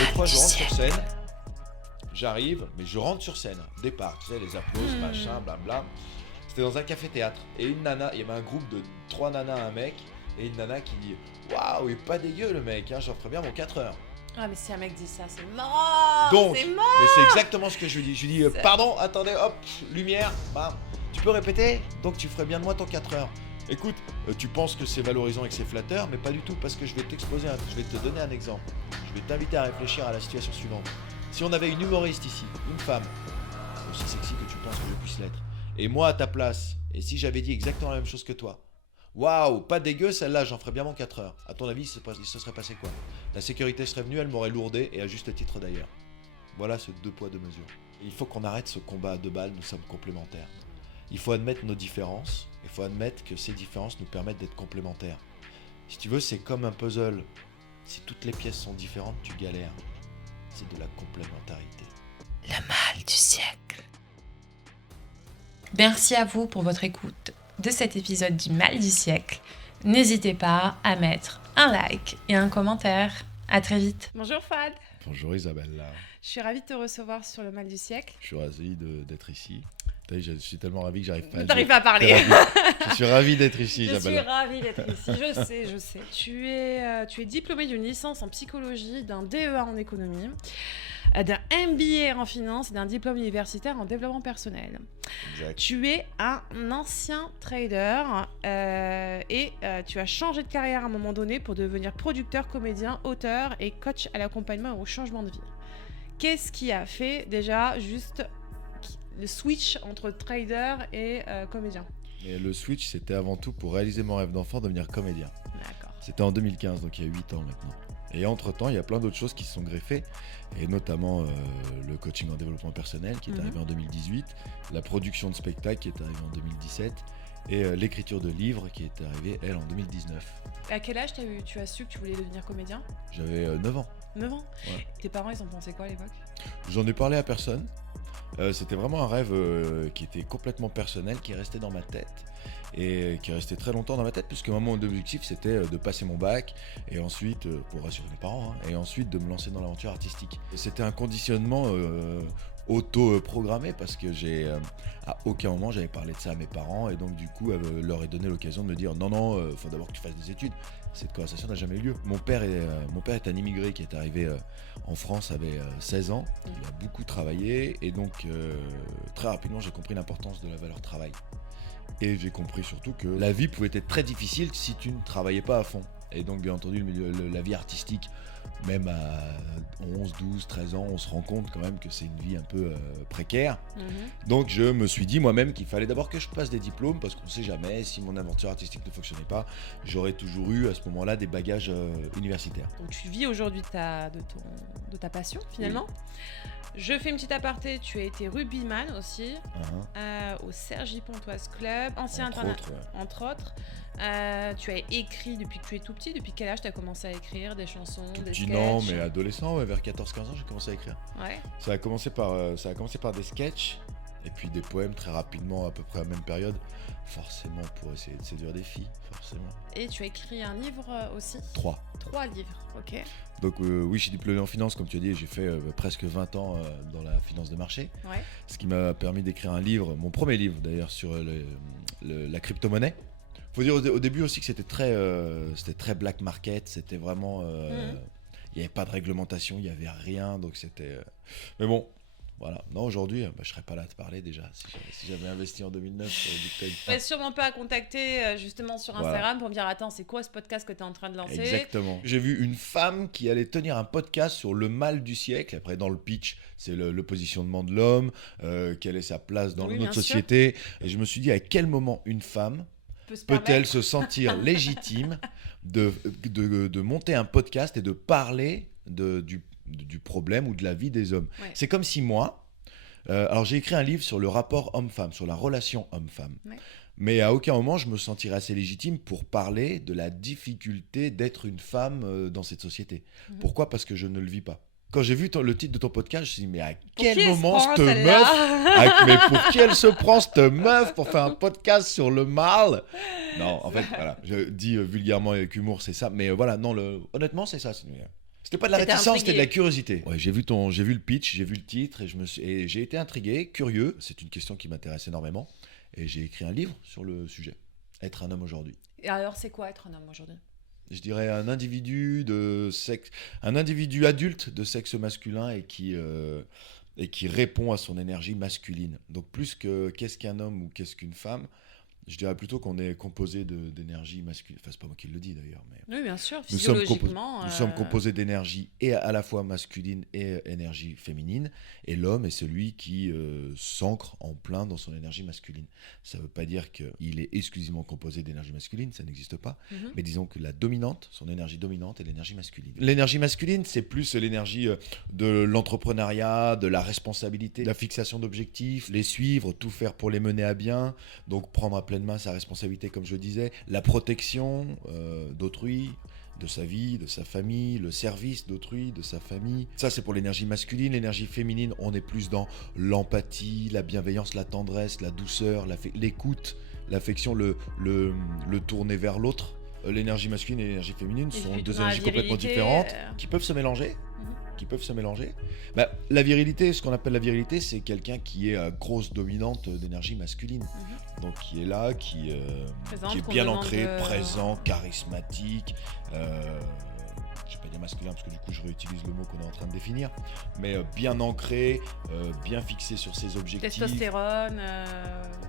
L'autre fois, je rentre sur scène, j'arrive, mais je rentre sur scène, départ, tu sais, les applaudissements, machin, blabla. C'était dans un café-théâtre. Et une nana, il y avait un groupe de 3 nanas, un mec, et une nana qui dit « Waouh, il est pas dégueu le mec, hein, j'en ferais bien mon 4 heures. » Ah, mais si un mec dit ça, c'est mort. Donc, C'est mort. mais c'est exactement ce que je lui dis. Je lui dis pardon, attendez, hop, lumière, bam. Tu peux répéter? Donc tu ferais bien de moi ton 4 heures. Écoute, tu penses que c'est valorisant et que c'est flatteur, mais pas du tout, parce que je vais je vais te donner un exemple. Je vais t'inviter à réfléchir à la situation suivante. Si on avait une humoriste ici, une femme, aussi sexy que tu penses que je puisse l'être, et moi à ta place, et si j'avais dit exactement la même chose que toi, waouh, pas dégueu, celle-là, j'en ferais bien mon 4 heures. À ton avis, il se serait passé quoi? La sécurité serait venue, elle m'aurait lourdé, et à juste titre d'ailleurs. Voilà ce 2 poids 2 mesures. Il faut qu'on arrête ce combat à 2 balles, nous sommes complémentaires. Il faut admettre nos différences, il faut admettre que ces différences nous permettent d'être complémentaires. Si tu veux, c'est comme un puzzle. Si toutes les pièces sont différentes, tu galères. C'est de la complémentarité. Le mal du siècle. Merci à vous pour votre écoute de cet épisode du mal du siècle. N'hésitez pas à mettre un like et un commentaire. À très vite. Bonjour Fad. Bonjour Isabelle. Je suis ravie de te recevoir sur le mal du siècle. Je suis ravi d'être ici. Je suis tellement ravi que j'arrive pas à T'arrives pas à parler. Je suis ravi d'être ici, Je Isabelle. suis ravie d'être ici, je sais. Tu es diplômée d'une licence en psychologie, d'un DEA en économie, d'un MBA en finance et d'un diplôme universitaire en développement personnel. Exact. Tu es un ancien trader et tu as changé de carrière à un moment donné pour devenir producteur, comédien, auteur et coach à l'accompagnement et au changement de vie. Qu'est-ce qui a fait déjà juste le switch entre trader et comédien? Et le switch, c'était avant tout pour réaliser mon rêve d'enfant, devenir comédien. D'accord. C'était en 2015, donc il y a 8 ans maintenant. Et entre-temps, il y a plein d'autres choses qui se sont greffées, et notamment le coaching en développement personnel qui est arrivé en 2018, la production de spectacles qui est arrivée en 2017, et l'écriture de livres qui est arrivée, elle, en 2019. À quel âge tu as su que tu voulais devenir comédien? J'avais 9 ans. 9 ans. Ouais. Tes parents, ils en pensaient quoi à l'époque? J'en ai parlé à personne. C'était vraiment un rêve qui était complètement personnel, qui restait dans ma tête et qui est resté très longtemps dans ma tête, puisque mon objectif c'était de passer mon bac et ensuite, pour rassurer mes parents, et ensuite de me lancer dans l'aventure artistique. Et c'était un conditionnement auto-programmé, parce que à aucun moment j'avais parlé de ça à mes parents, et donc du coup leur ai donné l'occasion de me dire non, faut d'abord que tu fasses des études. Cette conversation n'a jamais eu lieu. Mon père est un immigré qui est arrivé en France, avait 16 ans. Il a beaucoup travaillé, et donc très rapidement j'ai compris l'importance de la valeur travail. Et j'ai compris surtout que la vie pouvait être très difficile si tu ne travaillais pas à fond. Et donc bien entendu la vie artistique, même à 11, 12, 13 ans, on se rend compte quand même que c'est une vie un peu précaire. Donc je me suis dit moi-même qu'il fallait d'abord que je passe des diplômes, parce qu'on ne sait jamais, si mon aventure artistique ne fonctionnait pas, j'aurais toujours eu à ce moment-là des bagages universitaires. Donc tu vis aujourd'hui de ta passion finalement. Oui. Je fais une petite aparté, tu as été rugbyman aussi, au Cergy Pontoise Club, ancien international, entre autres. Tu as écrit depuis que tu es tout petit. Depuis quel âge tu as commencé à écrire des chansons, des sketchs? Non, mais adolescent, vers 14-15 ans, j'ai commencé à écrire. Ouais. Ça a commencé par des sketchs, et puis des poèmes très rapidement, à peu près à la même période, forcément pour essayer de séduire des filles, forcément. Et tu as écrit un livre aussi? 3 livres, ok. Donc oui, je suis diplômé en finance, comme tu as dit, j'ai fait presque 20 ans dans la finance de marché, ce qui m'a permis d'écrire un livre, mon premier livre d'ailleurs, sur la crypto-monnaie. Faut dire au début aussi que c'était très black market, c'était vraiment... il n'y avait pas de réglementation, il n'y avait rien, donc c'était... Mais bon, voilà. Non, aujourd'hui, je ne serais pas là à te parler déjà, si j'avais investi en 2009 sur le Bitcoin. Tu n'es sûrement pas à contacter justement sur Instagram pour me dire, attends, c'est quoi ce podcast que tu es en train de lancer? Exactement. J'ai vu une femme qui allait tenir un podcast sur le mal du siècle. Après, dans le pitch, c'est le positionnement de l'homme, quelle est sa place dans notre société. Et je me suis dit, à quel moment une femme peut-elle se sentir légitime de monter un podcast et de parler du problème ou de la vie des hommes. C'est comme si moi, alors j'ai écrit un livre sur le rapport homme-femme, sur la relation homme-femme, mais à aucun moment je me sentirais assez légitime pour parler de la difficulté d'être une femme dans cette société. Pourquoi ? Parce que je ne le vis pas. Quand j'ai vu le titre de ton podcast, je me suis dit, mais à quel moment cette meuf, mais pour qui elle se prend cette meuf pour faire un podcast sur le mal? Non, en fait, voilà, je dis vulgairement avec humour, c'est ça, mais voilà, non, honnêtement, c'est ça. C'était pas de la T'étais réticence, c'était de la intrigué. curiosité. Ouais, j'ai vu le pitch, j'ai vu le titre et j'ai été intrigué, curieux. C'est une question qui m'intéresse énormément. Et j'ai écrit un livre sur le sujet. Être un homme aujourd'hui. Et alors, c'est quoi être un homme aujourd'hui? Je dirais un individu adulte de sexe masculin et qui répond à son énergie masculine. Donc plus que qu'est-ce qu'un homme ou qu'est-ce qu'une femme, je dirais plutôt qu'on est composé d'énergie masculine. Enfin, c'est pas moi qui le dis d'ailleurs, mais Oui, bien sûr, nous sommes, physiologiquement. nous sommes composés d'énergie et à la fois masculine et énergie féminine. Et l'homme est celui qui s'ancre en plein dans son énergie masculine. Ça ne veut pas dire qu'il est exclusivement composé d'énergie masculine, ça n'existe pas. Mais disons que son énergie dominante est l'énergie masculine. L'énergie masculine, c'est plus l'énergie de l'entrepreneuriat, de la responsabilité, de la fixation d'objectifs, les suivre, tout faire pour les mener à bien. Donc prendre à pleine main sa responsabilité, comme je le disais, la protection d'autrui, de sa vie, de sa famille, le service d'autrui, de sa famille. Ça, c'est pour l'énergie masculine. L'énergie féminine, on est plus dans l'empathie, la bienveillance, la tendresse, la douceur, l'écoute, l'affection, le tourner vers l'autre. L'énergie masculine et l'énergie féminine Et sont puis, deux dans la énergies complètement virilité, différentes qui peuvent se mélanger. La virilité, ce qu'on appelle la virilité, c'est quelqu'un qui est grosse dominante d'énergie masculine. Donc qui est là, qui est bien ancré, présent, charismatique. Je ne vais pas dire masculin parce que du coup je réutilise le mot qu'on est en train de définir, mais bien ancré, bien fixé sur ses objectifs. Testostérone.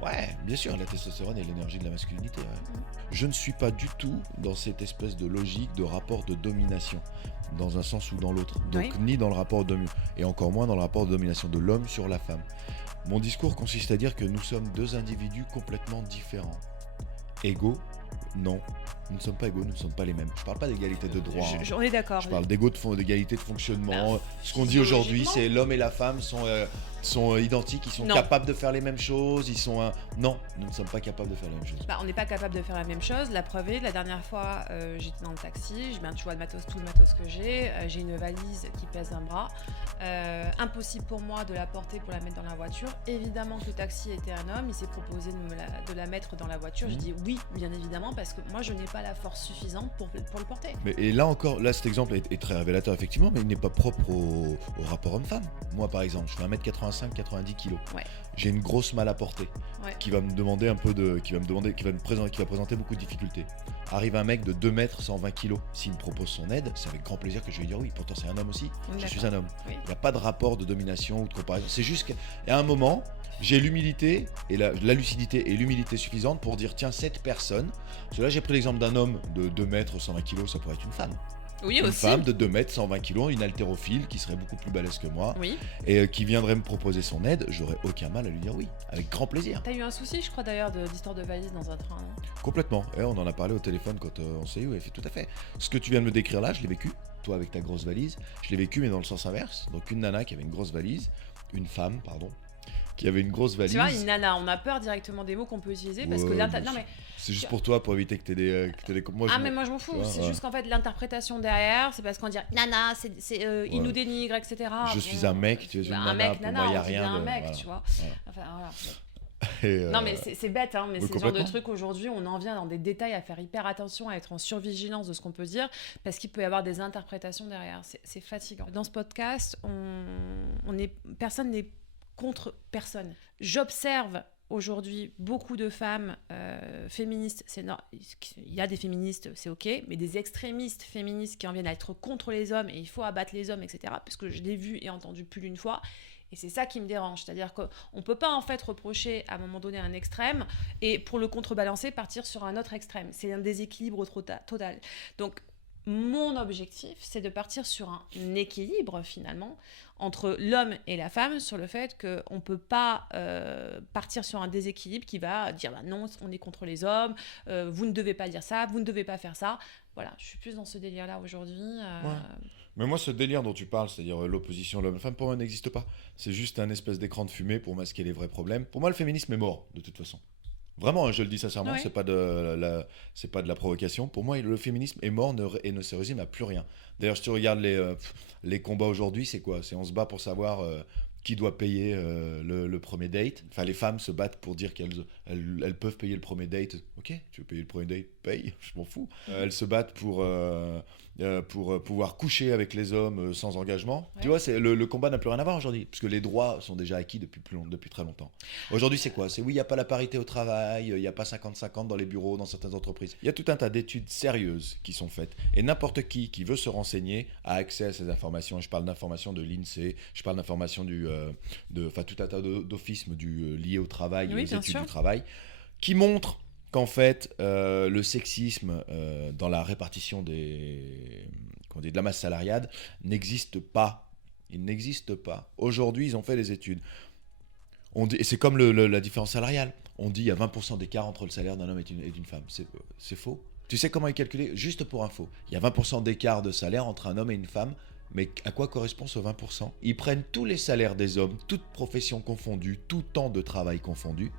Ouais, bien sûr, la testostérone est l'énergie de la masculinité. Ouais. Je ne suis pas du tout dans cette espèce de logique de rapport de domination, dans un sens ou dans l'autre. Donc ni dans le rapport et encore moins dans le rapport de domination de l'homme sur la femme. Mon discours consiste à dire que nous sommes deux individus complètement différents. Égaux? Non, nous ne sommes pas égaux, nous ne sommes pas les mêmes. Je ne parle pas d'égalité de droit. On est d'accord. Je parle d'égalité de fonctionnement. Ce qu'on dit aujourd'hui, c'est l'homme et la femme sont identiques, ils sont capables de faire les mêmes choses. Non, nous ne sommes pas capables de faire les mêmes choses. On n'est pas capable de faire la même chose. La preuve est, la dernière fois, j'étais dans le taxi, je mets tout le matos que j'ai une valise qui pèse un bras. Impossible pour moi de la porter pour la mettre dans la voiture. Évidemment que le taxi était un homme, il s'est proposé de la mettre dans la voiture. Je dis oui, bien évidemment, parce que moi je n'ai pas la force suffisante pour le porter. Et là encore, cet exemple est très révélateur effectivement, mais il n'est pas propre au rapport homme-femme. Moi par exemple, je fais 1m85, 90 kg. Ouais. J'ai une grosse malle à porter qui va me demander qui va présenter beaucoup de difficultés. Arrive un mec de 2 mètres, 120 kg, s'il me propose son aide, c'est avec grand plaisir que je vais dire oui. Pourtant c'est un homme aussi, je suis un homme. Oui. Il n'y a pas de rapport de domination ou de comparaison. C'est juste qu'à un moment, j'ai l'humilité et la lucidité et l'humilité suffisante pour dire tiens, cette personne, parce que là j'ai pris l'exemple d'un homme de 2 mètres, 120 kg, ça pourrait être une femme. Oui, une aussi. femme de 2 mètres, 120 kg, une haltérophile qui serait beaucoup plus balèze que moi et qui viendrait me proposer son aide, j'aurais aucun mal à lui dire oui, avec grand plaisir. T'as eu un souci, je crois d'ailleurs, d'histoire de valise dans un train, non ? Complètement, et on en a parlé au téléphone quand on s'est eu, et fait tout à fait. Ce que tu viens de me décrire là, je l'ai vécu, toi avec ta grosse valise, je l'ai vécu mais dans le sens inverse, donc une nana qui avait une grosse valise, une femme, pardon, qui avait une grosse valise. Tu vois, une nana, on a peur directement des mots qu'on peut utiliser parce que non mais c'est juste pour toi, pour éviter que t'aies des moi, mais moi je m'en fous, c'est juste qu'en fait l'interprétation derrière, c'est parce qu'on dit nana, il nous dénigre, etc. Je suis un mec, tu es une nana, mec, pour moi il y a rien un de mec, voilà. tu vois. Voilà. Enfin voilà. Non mais c'est bête, hein, mais oui, c'est le genre de truc aujourd'hui, on en vient dans des détails à faire hyper attention, à être en survigilance de ce qu'on peut dire, parce qu'il peut y avoir des interprétations derrière. C'est fatigant. Dans ce podcast, personne n'est contre personne. J'observe aujourd'hui beaucoup de femmes féministes, il y a des féministes, c'est ok, mais des extrémistes féministes qui en viennent à être contre les hommes et il faut abattre les hommes, etc. Parce que je l'ai vu et entendu plus d'une fois. Et c'est ça qui me dérange, c'est-à-dire qu'on ne peut pas en fait reprocher à un moment donné un extrême et pour le contrebalancer partir sur un autre extrême. C'est un déséquilibre total. Donc mon objectif, c'est de partir sur un équilibre finalement entre l'homme et la femme, sur le fait qu'on ne peut pas partir sur un déséquilibre qui va dire non, on est contre les hommes, vous ne devez pas dire ça, vous ne devez pas faire ça. Voilà, je suis plus dans ce délire-là aujourd'hui. Ouais. Mais moi, ce délire dont tu parles, c'est-à-dire l'opposition l'homme-femme, pour moi, n'existe pas. C'est juste un espèce d'écran de fumée pour masquer les vrais problèmes. Pour moi, le féminisme est mort, de toute façon. Vraiment, je le dis sincèrement, c'est pas de la provocation. Pour moi, le féminisme est mort et ne se résume à plus rien. D'ailleurs, si tu regardes les combats aujourd'hui, c'est quoi ? On se bat pour savoir qui doit payer le premier date. Enfin, les femmes se battent pour dire qu'elles peuvent payer le premier date. Ok, tu veux payer le premier date, paye, je m'en fous. Elles se battent pour pour pouvoir coucher avec les hommes sans engagement. Ouais. Tu vois, le combat n'a plus rien à voir aujourd'hui, parce que les droits sont déjà acquis depuis très longtemps. Aujourd'hui, c'est quoi? C'est oui, il n'y a pas la parité au travail, il n'y a pas 50-50 dans les bureaux, dans certaines entreprises. Il y a tout un tas d'études sérieuses qui sont faites. Et n'importe qui veut se renseigner a accès à ces informations. Et je parle d'informations de l'INSEE, je parle d'informations tout un tas d'offices liés au travail, Oui, aux bien études sûr. du travail, qui montrent qu'en fait, le sexisme dans la répartition de la masse salariale n'existe pas. Il n'existe pas. Aujourd'hui, ils ont fait des études. Et c'est comme la différence salariale. On dit qu'il y a 20% d'écart entre le salaire d'un homme et d'une femme. C'est faux. Tu sais comment ils calculent? Juste pour info. Il y a 20% d'écart de salaire entre un homme et une femme. Mais à quoi correspond ce 20%? Ils prennent tous les salaires des hommes, toutes professions confondues, tout temps de travail confondu.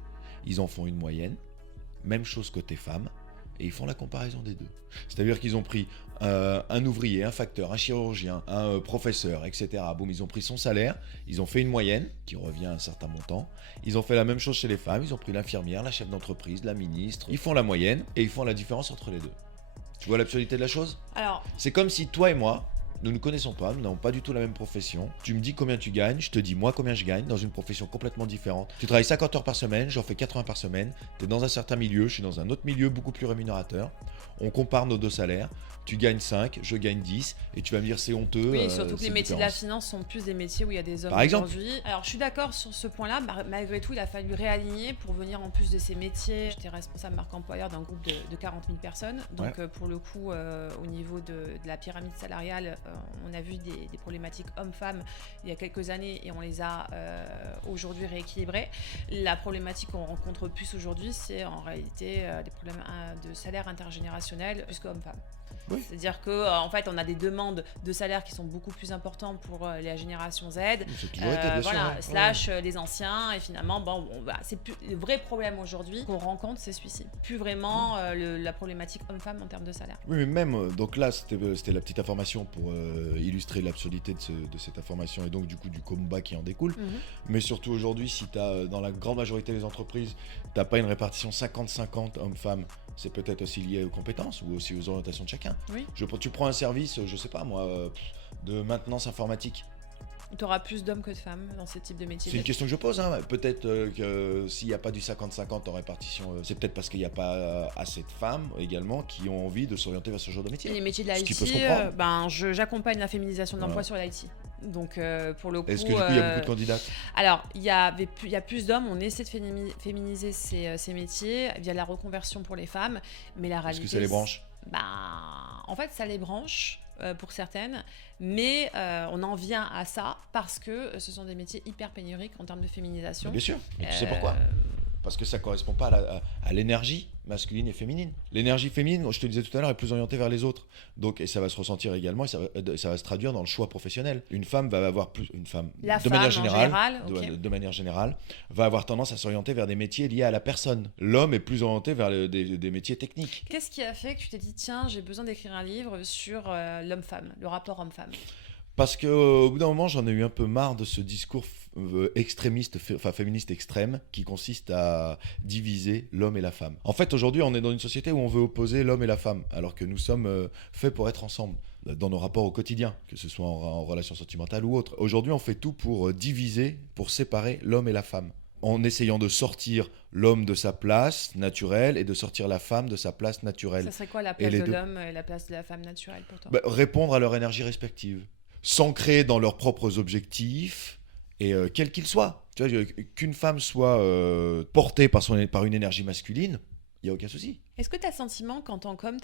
Ils en font une moyenne. Même chose côté femmes, et ils font la comparaison des deux. C'est-à-dire qu'ils ont pris un ouvrier, un facteur, un chirurgien, un professeur, etc. Boum, ils ont pris son salaire, ils ont fait une moyenne, qui revient à un certain montant. Ils ont fait la même chose chez les femmes, ils ont pris l'infirmière, la chef d'entreprise, la ministre. Ils font la moyenne, et ils font la différence entre les deux. Tu vois l'absurdité de la chose? Alors, C'est comme si toi et moi, nous ne nous connaissons pas, nous n'avons pas du tout la même profession. Tu me dis combien tu gagnes, je te dis moi combien je gagne dans une profession complètement différente. Tu travailles 50 heures par semaine, j'en fais 80 par semaine. Tu es dans un certain milieu, je suis dans un autre milieu beaucoup plus rémunérateur. On compare nos deux salaires. Tu gagnes 5, je gagne 10, et tu vas me dire c'est honteux. oui, surtout que les cette métiers de la différence. finance sont plus des métiers où il y a des hommes Par exemple. aujourd'hui. Alors, je suis d'accord sur ce point-là. Malgré tout, il a fallu réaligner pour venir en plus de ces métiers. J'étais responsable marque employeur d'un groupe de 40 000 personnes. Donc, pour le coup, au niveau de la pyramide salariale, on a vu des problématiques hommes-femmes il y a quelques années et on les a aujourd'hui rééquilibrées. La problématique qu'on rencontre plus aujourd'hui, c'est en réalité des problèmes de salaire intergénérationnel plus qu'hommes-femmes. Oui. C'est-à-dire qu'en fait, on a des demandes de salaire qui sont beaucoup plus importantes pour la génération Z. C'est toujours été, bien sûr, Voilà, ouais. slash les anciens. Et finalement, c'est plus le vrai problème aujourd'hui qu'on rencontre, c'est celui-ci. Plus vraiment la problématique homme-femme en termes de salaire. Oui, mais même, donc là, c'était la petite information pour illustrer l'absurdité de cette information et donc du coup du combat qui en découle. Mais surtout aujourd'hui, si dans la grande majorité des entreprises, tu n'as pas une répartition 50-50 hommes-femmes, c'est peut-être aussi lié aux compétences ou aussi aux orientations de chacun. Oui. Tu prends un service, je sais pas moi, de maintenance informatique. Tu auras plus d'hommes que de femmes dans ce type de métier. C'est une question que je pose, hein. Peut-être que s'il n'y a pas du 50-50 en répartition, c'est peut-être parce qu'il n'y a pas assez de femmes également qui ont envie de s'orienter vers ce genre de métier. Les métiers de Ce l'IT, qui peut se comprendre. j'accompagne la féminisation de l'emploi Voilà. sur l'IT. Donc pour le coup... Est-ce que du coup il y a beaucoup de candidates? Alors, il y a plus d'hommes, on essaie de féminiser ces métiers via la reconversion pour les femmes, mais la réalité... Est-ce que ça les branche? En fait, ça les branche pour certaines, mais on en vient à ça parce que ce sont des métiers hyper pénuriques en termes de féminisation. Bien sûr, mais tu sais pourquoi? Parce que ça ne correspond pas à l'énergie masculine et féminine. L'énergie féminine, je te disais tout à l'heure, est plus orientée vers les autres. Donc, et ça va se ressentir également, et ça va se traduire dans le choix professionnel. Une femme va avoir plus... Une femme, La de femme, manière en générale, général, de manière générale, va avoir tendance à s'orienter vers des métiers liés à la personne. L'homme est plus orienté vers des métiers techniques. Qu'est-ce qui a fait que tu t'es dit, tiens, j'ai besoin d'écrire un livre sur l'homme-femme, le rapport homme-femme? Parce qu'au bout d'un moment, j'en ai eu un peu marre de ce discours extrémiste, féministe extrême, qui consiste à diviser l'homme et la femme. En fait, aujourd'hui, on est dans une société où on veut opposer l'homme et la femme, alors que nous sommes faits pour être ensemble, dans nos rapports au quotidien, que ce soit en relation sentimentale ou autre. Aujourd'hui, on fait tout pour diviser, pour séparer l'homme et la femme, en essayant de sortir l'homme de sa place naturelle et de sortir la femme de sa place naturelle. Ça serait quoi la place de l'homme et la place de la femme naturelle pour toi? Répondre à leur énergie respective, s'ancrer dans leurs propres objectifs, et quels qu'ils soient. Tu vois, qu'une femme soit portée par une énergie masculine, il n'y a aucun souci. Est-ce que tu as le sentiment qu'en tant qu'homme,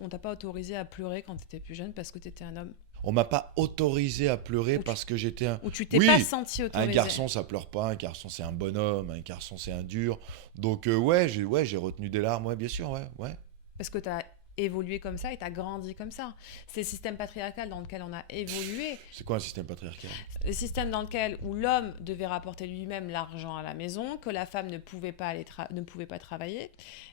on t'a pas autorisé à pleurer quand tu étais plus jeune parce que tu étais un homme? On m'a pas autorisé à pleurer parce que j'étais un... Ou tu t'es pas senti autorisé? Un garçon, ça pleure pas. Un garçon, c'est un bonhomme. Un garçon, c'est un dur. Donc, j'ai retenu des larmes. Ouais, bien sûr, ouais. Parce que tu as évolué comme ça et tu as grandi comme ça. C'est le système patriarcal dans lequel on a évolué. C'est quoi un système patriarcal? Le système dans lequel où l'homme devait rapporter lui-même l'argent à la maison, que la femme ne pouvait pas travailler,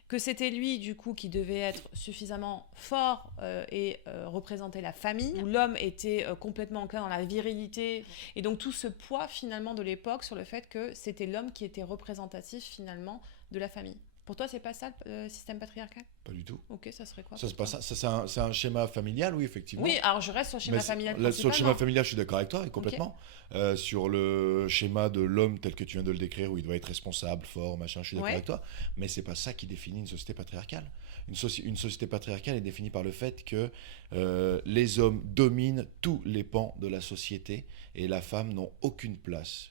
que c'était lui du coup qui devait être suffisamment fort et représenter la famille, où l'homme était complètement ancré dans la virilité, et donc tout ce poids finalement de l'époque sur le fait que c'était l'homme qui était représentatif finalement de la famille. Pour toi, c'est pas ça le système patriarcal? Pas du tout. Ok, ça serait quoi Ça, pour c'est toi? pas ça. C'est un schéma familial, oui, effectivement. Oui, alors je reste sur le schéma Mais familial là, sur le schéma principalement. familial, je suis d'accord avec toi, complètement. Sur le schéma de l'homme tel que tu viens de le décrire, où il doit être responsable, fort, machin, je suis d'accord Ouais. avec toi. Mais c'est pas ça qui définit une société patriarcale. Une société patriarcale est définie par le fait que les hommes dominent tous les pans de la société et la femme n'ont aucune place.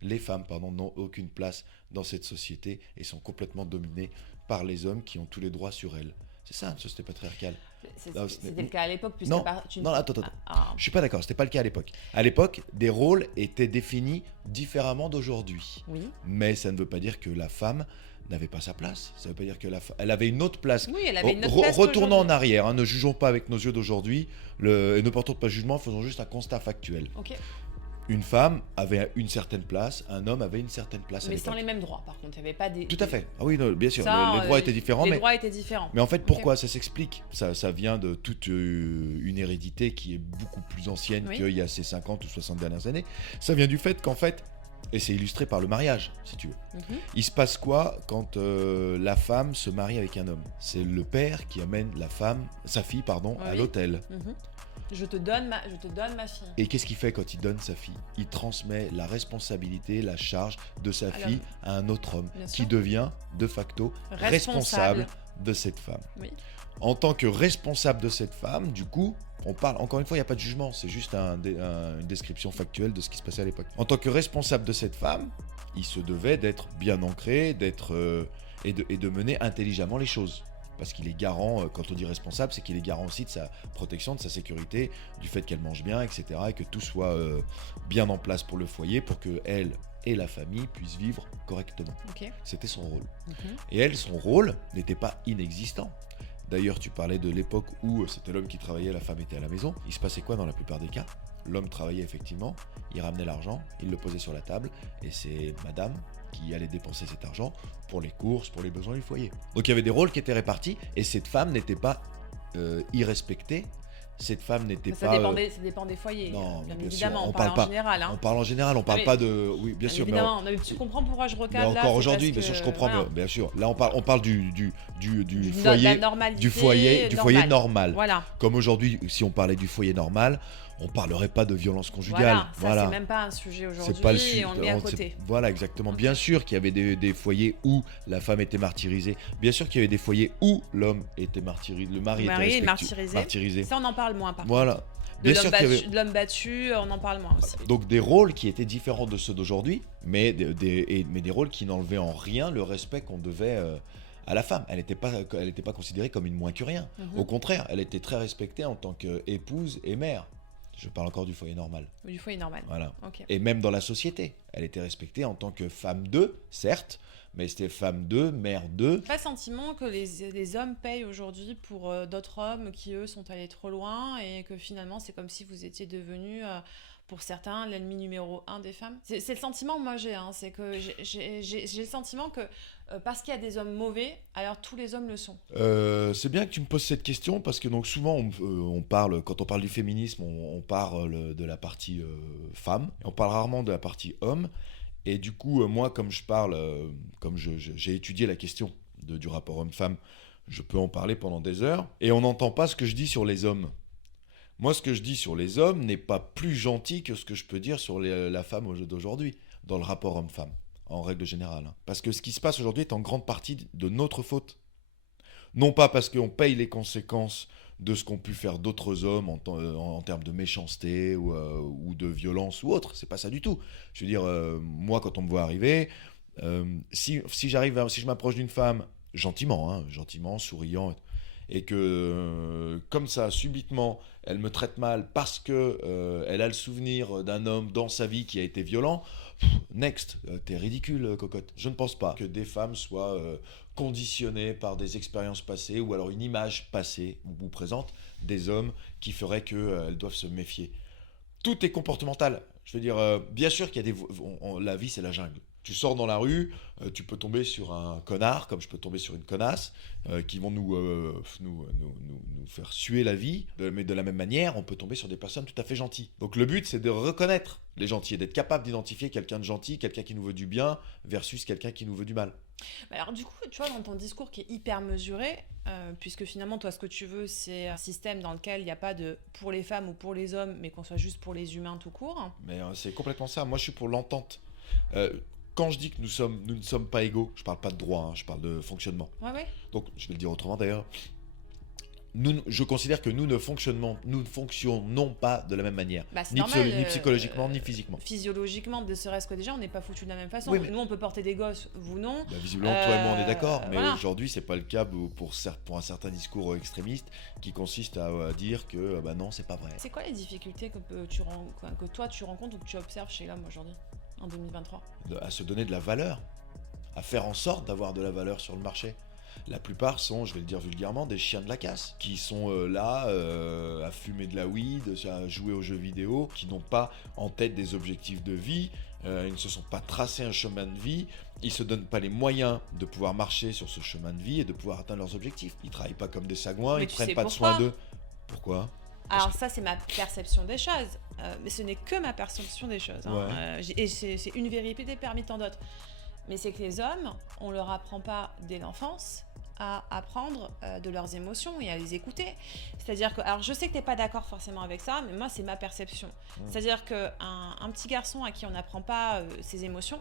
Les femmes, pardon, n'ont aucune place dans cette société et sont complètement dominées par les hommes qui ont tous les droits sur elles. C'est ça, une société patriarcale. C'était le cas à l'époque, puisque Non, tu... non, attends. Ah. Je suis pas d'accord, c'était pas le cas à l'époque. À l'époque, des rôles étaient définis différemment d'aujourd'hui. Oui. Mais ça ne veut pas dire que la femme n'avait pas sa place. Ça veut pas dire que elle avait une autre place. Oui, elle avait une autre place Retournons en qu'aujourd'hui. arrière, hein, ne jugeons pas avec nos yeux d'aujourd'hui et ne portons pas de jugement, faisons juste un constat factuel. Ok. Une femme avait une certaine place, un homme avait une certaine place à Mais l'époque. sans les mêmes droits, par contre. Il n'y avait pas des... Tout à fait. Ah oui, non, bien sûr, Ça, les droits étaient différents. Les droits étaient différents. Mais en fait, Ok. pourquoi ça s'explique ça vient de toute une hérédité qui est beaucoup plus ancienne Oui. qu'il y a ces 50 ou 60 dernières années. Ça vient du fait qu'en fait, et c'est illustré par le mariage, si tu veux. Mhm. Il se passe quoi quand la femme se marie avec un homme? C'est le père qui amène sa fille, à Oui. l'hôtel. Mhm. Je te donne ma fille. Et qu'est-ce qu'il fait quand il donne sa fille? Il transmet la responsabilité, la charge de sa À fille l'homme. à un autre homme Bien qui sûr. devient de facto responsable de cette femme. Oui. En tant que responsable de cette femme, du coup, on parle, encore une fois, il n'y a pas de jugement, c'est juste une description factuelle de ce qui se passait à l'époque. En tant que responsable de cette femme, il se devait d'être bien ancré, et de mener intelligemment les choses. Parce qu'il est garant, quand on dit responsable, c'est qu'il est garant aussi de sa protection, de sa sécurité, du fait qu'elle mange bien, etc. Et que tout soit bien en place pour le foyer, pour que elle et la famille puissent vivre correctement. Ok. C'était son rôle. Mhm. Et elle, son rôle n'était pas inexistant. D'ailleurs, tu parlais de l'époque où c'était l'homme qui travaillait, la femme était à la maison. Il se passait quoi dans la plupart des cas? L'homme travaillait effectivement, il ramenait l'argent, il le posait sur la table, et c'est madame qui allait dépenser cet argent pour les courses, pour les besoins du foyer. Donc il y avait des rôles qui étaient répartis, et cette femme n'était pas irrespectée. Cette femme n'était Ça pas... dépend des foyers. Non, bien bien évidemment, sûr, on parle en général. Hein. On parle en général, on parle mais- pas de... Oui, bien sûr, Évidemment, mais tu comprends pourquoi je mais recadre là, encore c'est aujourd'hui, parce bien sûr, je que, comprends, voilà. bien sûr. Là, on parle du De foyer... la normalité Du foyer normal. Voilà. Comme aujourd'hui, si on parlait du foyer normal, on parlerait pas de violence conjugale. Voilà, ça c'est même pas un sujet aujourd'hui C'est pas le et sujet. on le met à côté. Voilà, exactement. Bien sûr qu'il y avait des foyers où la femme était martyrisée. Bien sûr qu'il y avait des foyers où l'homme était martyrisé, le mari était martyrisé. Ça on en parle moins par Voilà. contre. Bien sûr qu'il y avait... De l'homme battu, on en parle moins aussi. Donc des rôles qui étaient différents de ceux d'aujourd'hui, mais des rôles qui n'enlevaient en rien le respect qu'on devait à la femme. Elle n'était pas considérée comme une moins que rien. Mhm. Au contraire, elle était très respectée en tant qu'épouse et mère. Je parle encore du foyer normal. Ou du foyer normal. Voilà. Ok. Et même dans la société, elle était respectée en tant que femme d'eux, certes, mais c'était femme d'eux, mère d'eux. Pas sentiment que les hommes payent aujourd'hui pour d'autres hommes qui eux sont allés trop loin et que finalement c'est comme si vous étiez devenus pour certains l'ennemi numéro 1 des femmes. C'est le sentiment que moi j'ai, hein, c'est que j'ai le sentiment que parce qu'il y a des hommes mauvais, alors tous les hommes le sont. C'est bien que tu me poses cette question parce que donc souvent on parle, quand on parle du féminisme, on parle de la partie femme, et on parle rarement de la partie homme. Et du coup, moi, comme je parle, comme j'ai étudié la question du rapport homme-femme, je peux en parler pendant des heures. Et on n'entend pas ce que je dis sur les hommes. Moi, ce que je dis sur les hommes n'est pas plus gentil que ce que je peux dire sur la femme d'aujourd'hui, dans le rapport homme-femme, en règle générale. Hein. Parce que ce qui se passe aujourd'hui est en grande partie de notre faute. Non pas parce qu'on paye les conséquences de ce qu'ont pu faire d'autres hommes en termes de méchanceté ou de violence ou autre. C'est pas ça du tout. Je veux dire, moi, quand on me voit arriver, si je m'approche d'une femme, gentiment, souriant, et que, comme ça, subitement, elle me traite mal parce que elle a le souvenir d'un homme dans sa vie qui a été violent, next, t'es ridicule, cocotte. Je ne pense pas que des femmes soient conditionnées par des expériences passées ou alors une image passée ou présente des hommes qui ferait qu'elles doivent se méfier. Tout est comportemental. Je veux dire, bien sûr qu'il y a la vie, c'est la jungle. Tu sors dans la rue, tu peux tomber sur un connard, comme je peux tomber sur une connasse, qui vont nous faire suer la vie. Mais de la même manière, on peut tomber sur des personnes tout à fait gentilles. Donc le but, c'est de reconnaître les gentils et d'être capable d'identifier quelqu'un de gentil, quelqu'un qui nous veut du bien, versus quelqu'un qui nous veut du mal. Alors du coup, tu vois, dans ton discours qui est hyper mesuré, puisque finalement, toi, ce que tu veux, c'est un système dans lequel il n'y a pas de pour les femmes ou pour les hommes, mais qu'on soit juste pour les humains tout court. Mais c'est complètement ça. Moi, je suis pour l'entente. Quand je dis que nous ne sommes pas égaux, je parle pas de droit, hein, je parle de fonctionnement. Ouais. Donc, je vais le dire autrement d'ailleurs. Je considère que nous ne fonctionnons pas de la même manière. Bah, c'est ni, normal, ni psychologiquement, ni physiquement. Physiologiquement, ne serait-ce que déjà, on n'est pas foutus de la même façon. Oui, mais... Nous, on peut porter des gosses, vous non. Bah, visiblement, toi et moi, on est d'accord. Mais voilà. aujourd'hui, c'est pas le cas pour un certain discours extrémiste qui consiste à dire que bah non, c'est pas vrai. C'est quoi les difficultés que toi, tu rencontres ou que tu observes chez l'homme aujourd'hui, en 2023 ? À se donner de la valeur, à faire en sorte d'avoir de la valeur sur le marché. La plupart sont, je vais le dire vulgairement, des chiens de la casse, qui sont là à fumer de la weed, à jouer aux jeux vidéo, qui n'ont pas en tête des objectifs de vie, ils ne se sont pas tracés un chemin de vie, ils se donnent pas les moyens de pouvoir marcher sur ce chemin de vie et de pouvoir atteindre leurs objectifs. Ils travaillent pas comme des sagouins, mais ils prennent pas de soin d'eux. Pourquoi ? Alors ça, c'est ma perception des choses, mais ce n'est que ma perception des choses. Hein. Ouais. Et c'est une vérité parmi tant d'autres. Mais c'est que les hommes, on leur apprend pas dès l'enfance à apprendre de leurs émotions et à les écouter. C'est-à-dire que, alors je sais que t'es pas d'accord forcément avec ça, mais moi c'est ma perception. C'est-à-dire qu'un petit garçon à qui on n'apprend pas ses émotions,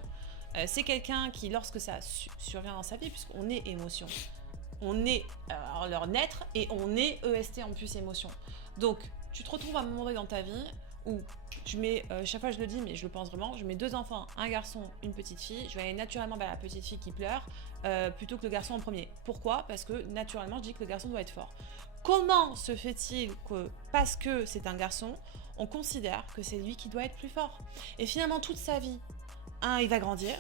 c'est quelqu'un qui, lorsque ça survient dans sa vie, puisqu'on est émotion, on est leur naître et on est EST en plus émotion. Donc tu te retrouves à un moment donné dans ta vie où tu mets, chaque fois je le dis, mais je le pense vraiment, je mets 2 enfants, un garçon, une petite fille, je vais aller naturellement vers la petite fille qui pleure, plutôt que le garçon en premier. Pourquoi ? Parce que naturellement, je dis que le garçon doit être fort. Comment se fait-il que, parce que c'est un garçon, on considère que c'est lui qui doit être plus fort ? Et finalement, toute sa vie, il va grandir,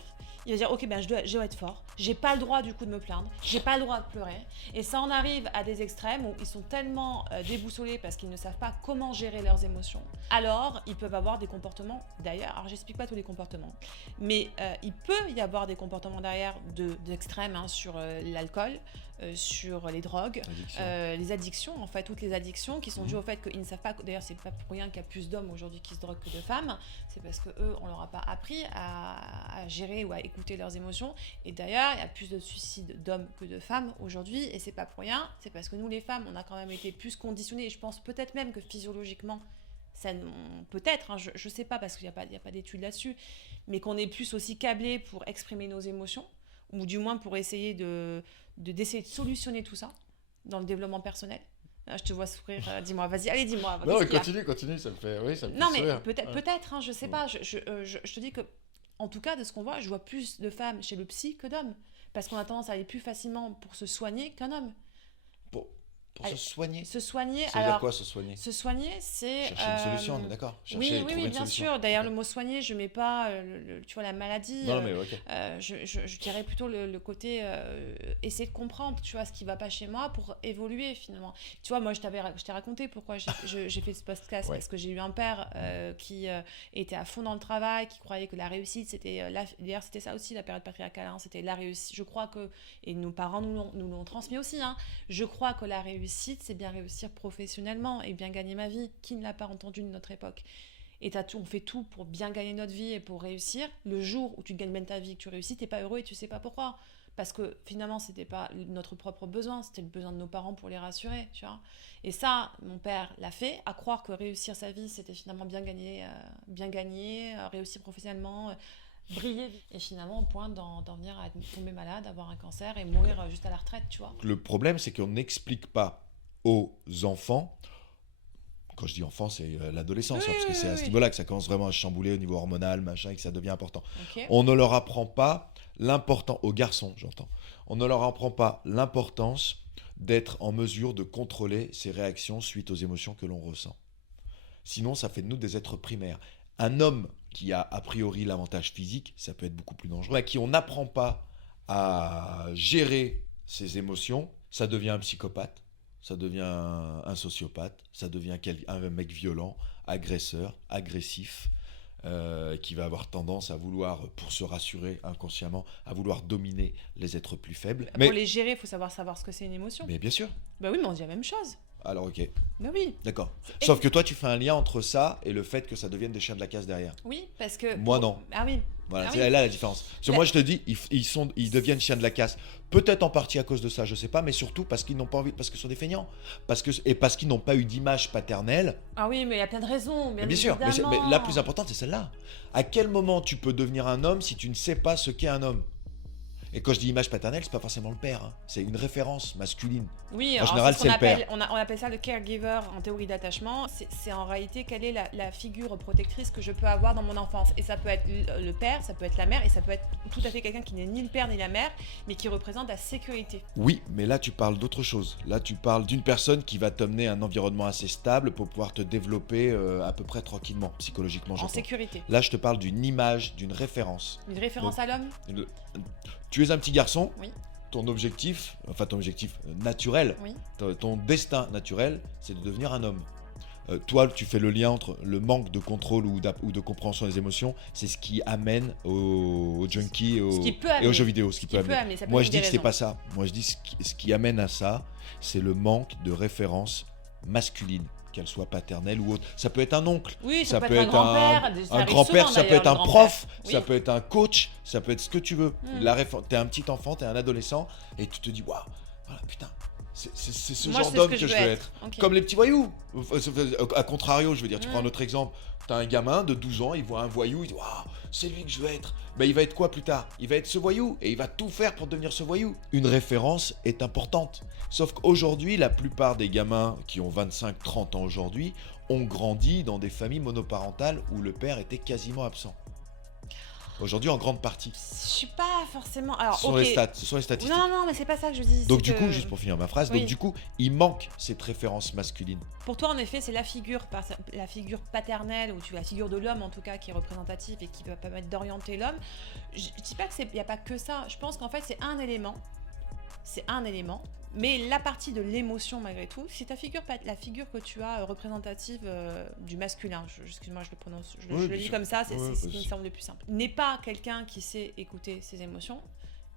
il va dire ok, ben je dois être fort, j'ai pas le droit du coup de me plaindre, j'ai pas le droit de pleurer, et ça en arrive à des extrêmes où ils sont tellement déboussolés parce qu'ils ne savent pas comment gérer leurs émotions. Alors ils peuvent avoir des comportements d'ailleurs, alors j'explique pas tous les comportements, mais il peut y avoir des comportements derrière d'extrêmes sur l'alcool, sur les drogues, les addictions, en fait, toutes les addictions qui sont dues au fait qu'ils ne savent pas, d'ailleurs c'est pas pour rien qu'il y a plus d'hommes aujourd'hui qui se droguent que de femmes, c'est parce que eux on leur a pas appris à gérer ou à écouter leurs émotions, et d'ailleurs il y a plus de suicides d'hommes que de femmes aujourd'hui, et c'est pas pour rien, c'est parce que nous les femmes on a quand même été plus conditionnées, et je pense peut-être même que physiologiquement ça peut-être, hein, je sais pas parce qu'il y a pas d'études là-dessus, mais qu'on est plus aussi câblés pour exprimer nos émotions, ou du moins pour essayer d'essayer de solutionner tout ça dans le développement personnel. Je te vois sourire, dis-moi, vas-y, allez, dis-moi. Non, continue, ça me fait non, mais sourire. peut-être, hein, je sais pas, je te dis que, en tout cas, de ce qu'on voit, je vois plus de femmes chez le psy que d'hommes, parce qu'on a tendance à aller plus facilement pour se soigner qu'un homme. Pour se soigner. Se soigner, ça veut dire quoi, se soigner ? Se soigner, c'est... Chercher une solution, on est d'accord ? Oui, bien sûr. D'ailleurs, le mot soigner, je mets pas tu vois, la maladie. Non, mais ok. Je dirais plutôt le côté essayer de comprendre, tu vois, ce qui va pas chez moi pour évoluer finalement. Tu vois, moi, je t'ai raconté pourquoi j'ai fait ce podcast, parce que j'ai eu un père qui était à fond dans le travail, qui croyait que la réussite, c'était... D'ailleurs, c'était ça aussi, la période patriarcale, hein, c'était la réussite. Je crois que, et nos parents nous l'ont transmis aussi, hein, je crois que la réussite, c'est bien réussir professionnellement et bien gagner ma vie. Qui ne l'a pas entendu de notre époque ? Et on fait tout pour bien gagner notre vie et pour réussir. Le jour où tu gagnes bien ta vie et que tu réussis, t'es pas heureux et tu sais pas pourquoi. Parce que finalement, c'était pas notre propre besoin, c'était le besoin de nos parents pour les rassurer, tu vois. Et ça, mon père l'a fait, à croire que réussir sa vie, c'était finalement bien gagner, réussir professionnellement, briller. Et finalement, au point d'en venir à tomber malade, avoir un cancer et mourir juste à la retraite, tu vois. Le problème, c'est qu'on n'explique pas aux enfants, quand je dis enfants, c'est l'adolescence, parce que c'est à ce niveau-là que ça commence vraiment à chambouler au niveau hormonal, machin, et que ça devient important. Okay. On ne leur apprend pas l'importance, aux garçons, j'entends, on ne leur apprend pas l'importance d'être en mesure de contrôler ses réactions suite aux émotions que l'on ressent. Sinon, ça fait de nous des êtres primaires. Un homme qui a a priori l'avantage physique, ça peut être beaucoup plus dangereux, à qui on n'apprend pas à gérer ses émotions, ça devient un psychopathe, ça devient un sociopathe, ça devient un mec violent, agresseur, agressif, qui va avoir tendance à vouloir, pour se rassurer inconsciemment, à vouloir dominer les êtres plus faibles. Pour les gérer, il faut savoir ce que c'est une émotion. Mais bien sûr. Bah oui, mais on dit la même chose. Alors ok, Bah oui. d'accord. Sauf que toi, tu fais un lien entre ça et le fait que ça devienne des chiens de la casse derrière. Oui, parce que... Moi, non. Ah oui. Voilà, Ah c'est oui. là la différence. Parce que moi, je te dis, ils deviennent chiens de la casse. Peut-être en partie à cause de ça, je sais pas, mais surtout parce qu'ils n'ont pas envie, parce que ce sont des feignants. Parce qu'ils n'ont pas eu d'image paternelle. Ah oui, mais il y a plein de raisons. Mais bien sûr, mais la plus importante, c'est celle-là. À quel moment tu peux devenir un homme si tu ne sais pas ce qu'est un homme ? Et quand je dis image paternelle, c'est pas forcément le père, hein. C'est une référence masculine. Oui, en général, c'est le père. On appelle ça le caregiver en théorie d'attachement. C'est en réalité quelle est la figure protectrice que je peux avoir dans mon enfance. Et ça peut être le père, ça peut être la mère, et ça peut être tout à fait quelqu'un qui n'est ni le père ni la mère, mais qui représente la sécurité. Oui, mais là tu parles d'autre chose. Là tu parles d'une personne qui va t'amener un environnement assez stable pour pouvoir te développer à peu près tranquillement, psychologiquement. En sécurité. Là je te parle d'une image, d'une référence. Une référence à l'homme ? Tu es un petit garçon. Oui. Ton objectif naturel, Oui. ton destin naturel, c'est de devenir un homme. Toi, tu fais le lien entre le manque de contrôle ou de compréhension des émotions, c'est ce qui amène aux junkies et aux jeux vidéo. Moi, je dis que c'est pas ça. Moi, je dis ce qui amène à ça, c'est le manque de référence masculine, qu'elle soit paternelle ou autre. Ça peut être un oncle, oui, ça peut être un grand-père, ça peut être un prof, ça peut être un coach, ça peut être ce que tu veux. T'es un petit enfant, t'es un adolescent et tu te dis waouh, voilà, putain, c'est ce genre d'homme que je veux être. Okay. Comme les petits voyous. A contrario, je veux dire, tu prends un autre exemple. T'as un gamin de 12 ans, il voit un voyou, il dit waouh, c'est lui que je veux être. Ben, il va être quoi plus tard ? Il va être ce voyou et il va tout faire pour devenir ce voyou. Une référence est importante. Sauf qu'aujourd'hui, la plupart des gamins qui ont 25-30 ans aujourd'hui ont grandi dans des familles monoparentales où le père était quasiment absent. Aujourd'hui, en grande partie. Je suis pas forcément. Alors, ce sont les statistiques. Non, mais c'est pas ça que je dis. Donc du coup, juste pour finir ma phrase, donc du coup, il manque cette référence masculine. Pour toi, en effet, c'est la figure paternelle, ou la figure de l'homme en tout cas, qui est représentative et qui va permettre d'orienter l'homme. Je dis pas qu'il n'y a pas que ça. Je pense qu'en fait, c'est un élément. Mais la partie de l'émotion, malgré tout, c'est la figure que tu as représentative du masculin. Excuse-moi, je le prononce, je le dis comme ça, c'est ce qui me semble le plus simple. N'est pas quelqu'un qui sait écouter ses émotions.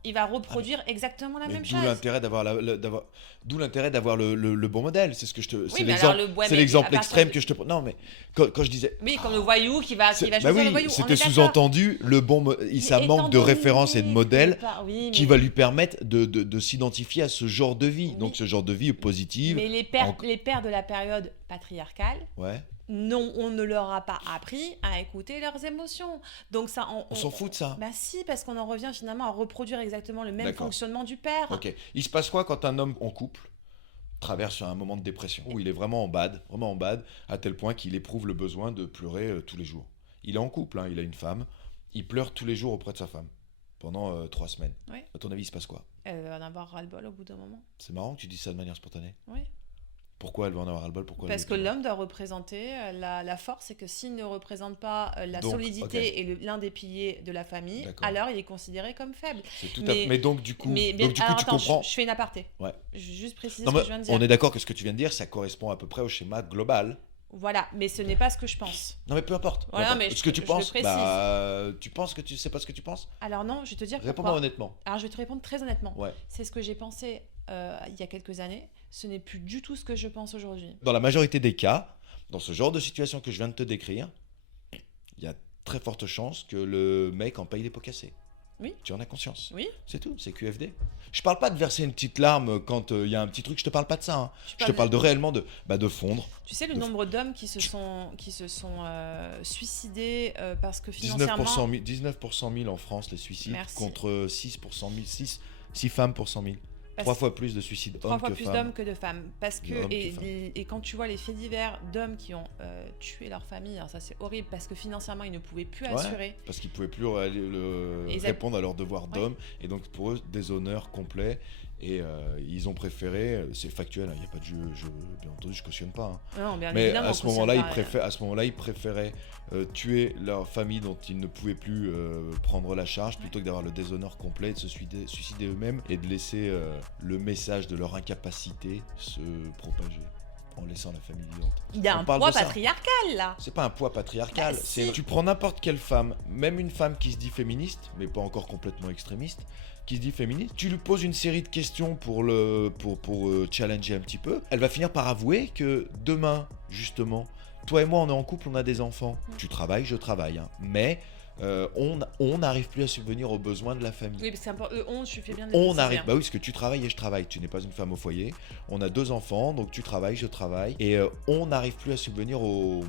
Il va reproduire exactement la même chose. D'où l'intérêt d'avoir le bon modèle. C'est ce que c'est l'exemple extrême que je te. Non, mais quand je disais. Oui, comme le voyou qui va choisir le voyou. C'était sous-entendu ça manque de référence et de modèle qui va lui permettre de s'identifier à ce genre de vie. Donc ce genre de vie positive. Mais les pères de la période patriarcale. Ouais. Non, on ne leur a pas appris à écouter leurs émotions. Donc ça, on s'en fout de ça. Bah si, parce qu'on en revient finalement à reproduire exactement le même fonctionnement du père. Ok. Il se passe quoi quand un homme en couple traverse un moment de dépression où il est vraiment en bad, à tel point qu'il éprouve le besoin de pleurer tous les jours. Il est en couple, hein, il a une femme, il pleure tous les jours auprès de sa femme pendant 3 semaines. Oui. À ton avis, il se passe quoi ? Elle va en avoir ras-le-bol au bout d'un moment. C'est marrant que tu dises ça de manière spontanée. Oui. Pourquoi elle va en avoir ras-le-bol ? Parce que l'homme doit représenter la force, et que s'il ne représente pas la solidité et l'un des piliers de la famille, alors il est considéré comme faible. Mais donc du coup, tu comprends. Je fais une aparté. Ouais. Je vais juste préciser ce que je viens de dire. On est d'accord que ce que tu viens de dire, ça correspond à peu près au schéma global. Voilà, mais ce n'est pas ce que je pense. Non mais peu importe. Voilà, mais ce que tu penses, tu penses que tu sais pas ce que tu penses ? Alors non, je vais te dire pourquoi. Réponds-moi honnêtement. Alors je vais te répondre très honnêtement. Ouais. C'est ce que j'ai pensé il y a quelques années. Ce n'est plus du tout ce que je pense aujourd'hui. Dans la majorité des cas, dans ce genre de situation que je viens de te décrire, il y a très forte chance que le mec en paye les pots cassés. Oui. Tu en as conscience. Oui. C'est tout, c'est QFD. Je parle pas de verser une petite larme quand il y a un petit truc, je te parle pas de ça. Hein. Je te parle réellement de fondre. Tu sais le nombre d'hommes qui se sont suicidés parce que financièrement... 19% 1000 en France les suicides. Merci. Contre 6 femmes pour 100 000. 3 fois plus de suicides hommes que femmes. 3 fois plus d'hommes que de femmes. Parce que, et quand tu vois les faits divers d'hommes qui ont tué leur famille, alors ça c'est horrible, parce que financièrement ils ne pouvaient plus assurer. Parce qu'ils ne pouvaient plus répondre à leurs devoirs d'hommes. Et donc pour eux, déshonneur complet. Et ils ont préféré, c'est factuel, il n'y a pas de jeu, bien entendu, je cautionne pas. Hein. Non, mais à ce moment-là, ils préféraient tuer leur famille dont ils ne pouvaient plus prendre la charge, plutôt que d'avoir le déshonneur complet, de se suicider eux-mêmes et de laisser le message de leur incapacité se propager. en laissant la famille vivante. Il y a On un parle poids de ça. patriarcal là. C'est pas un poids patriarcal. Bah, si. Tu prends n'importe quelle femme, même une femme qui se dit féministe, mais pas encore complètement extrémiste, qui se dit féministe, tu lui poses une série de questions pour challenger un petit peu, elle va finir par avouer que demain, justement, toi et moi, on est en couple, on a des enfants. Tu travailles, je travaille, hein. Mais on n'arrive plus à subvenir aux besoins de la famille. Oui, parce que c'est un peu je fais bien de le On préciser, arrive, hein. bah oui, parce que tu travailles et je travaille, tu n'es pas une femme au foyer, on a 2 enfants, donc tu travailles, je travaille, et on n'arrive plus à subvenir aux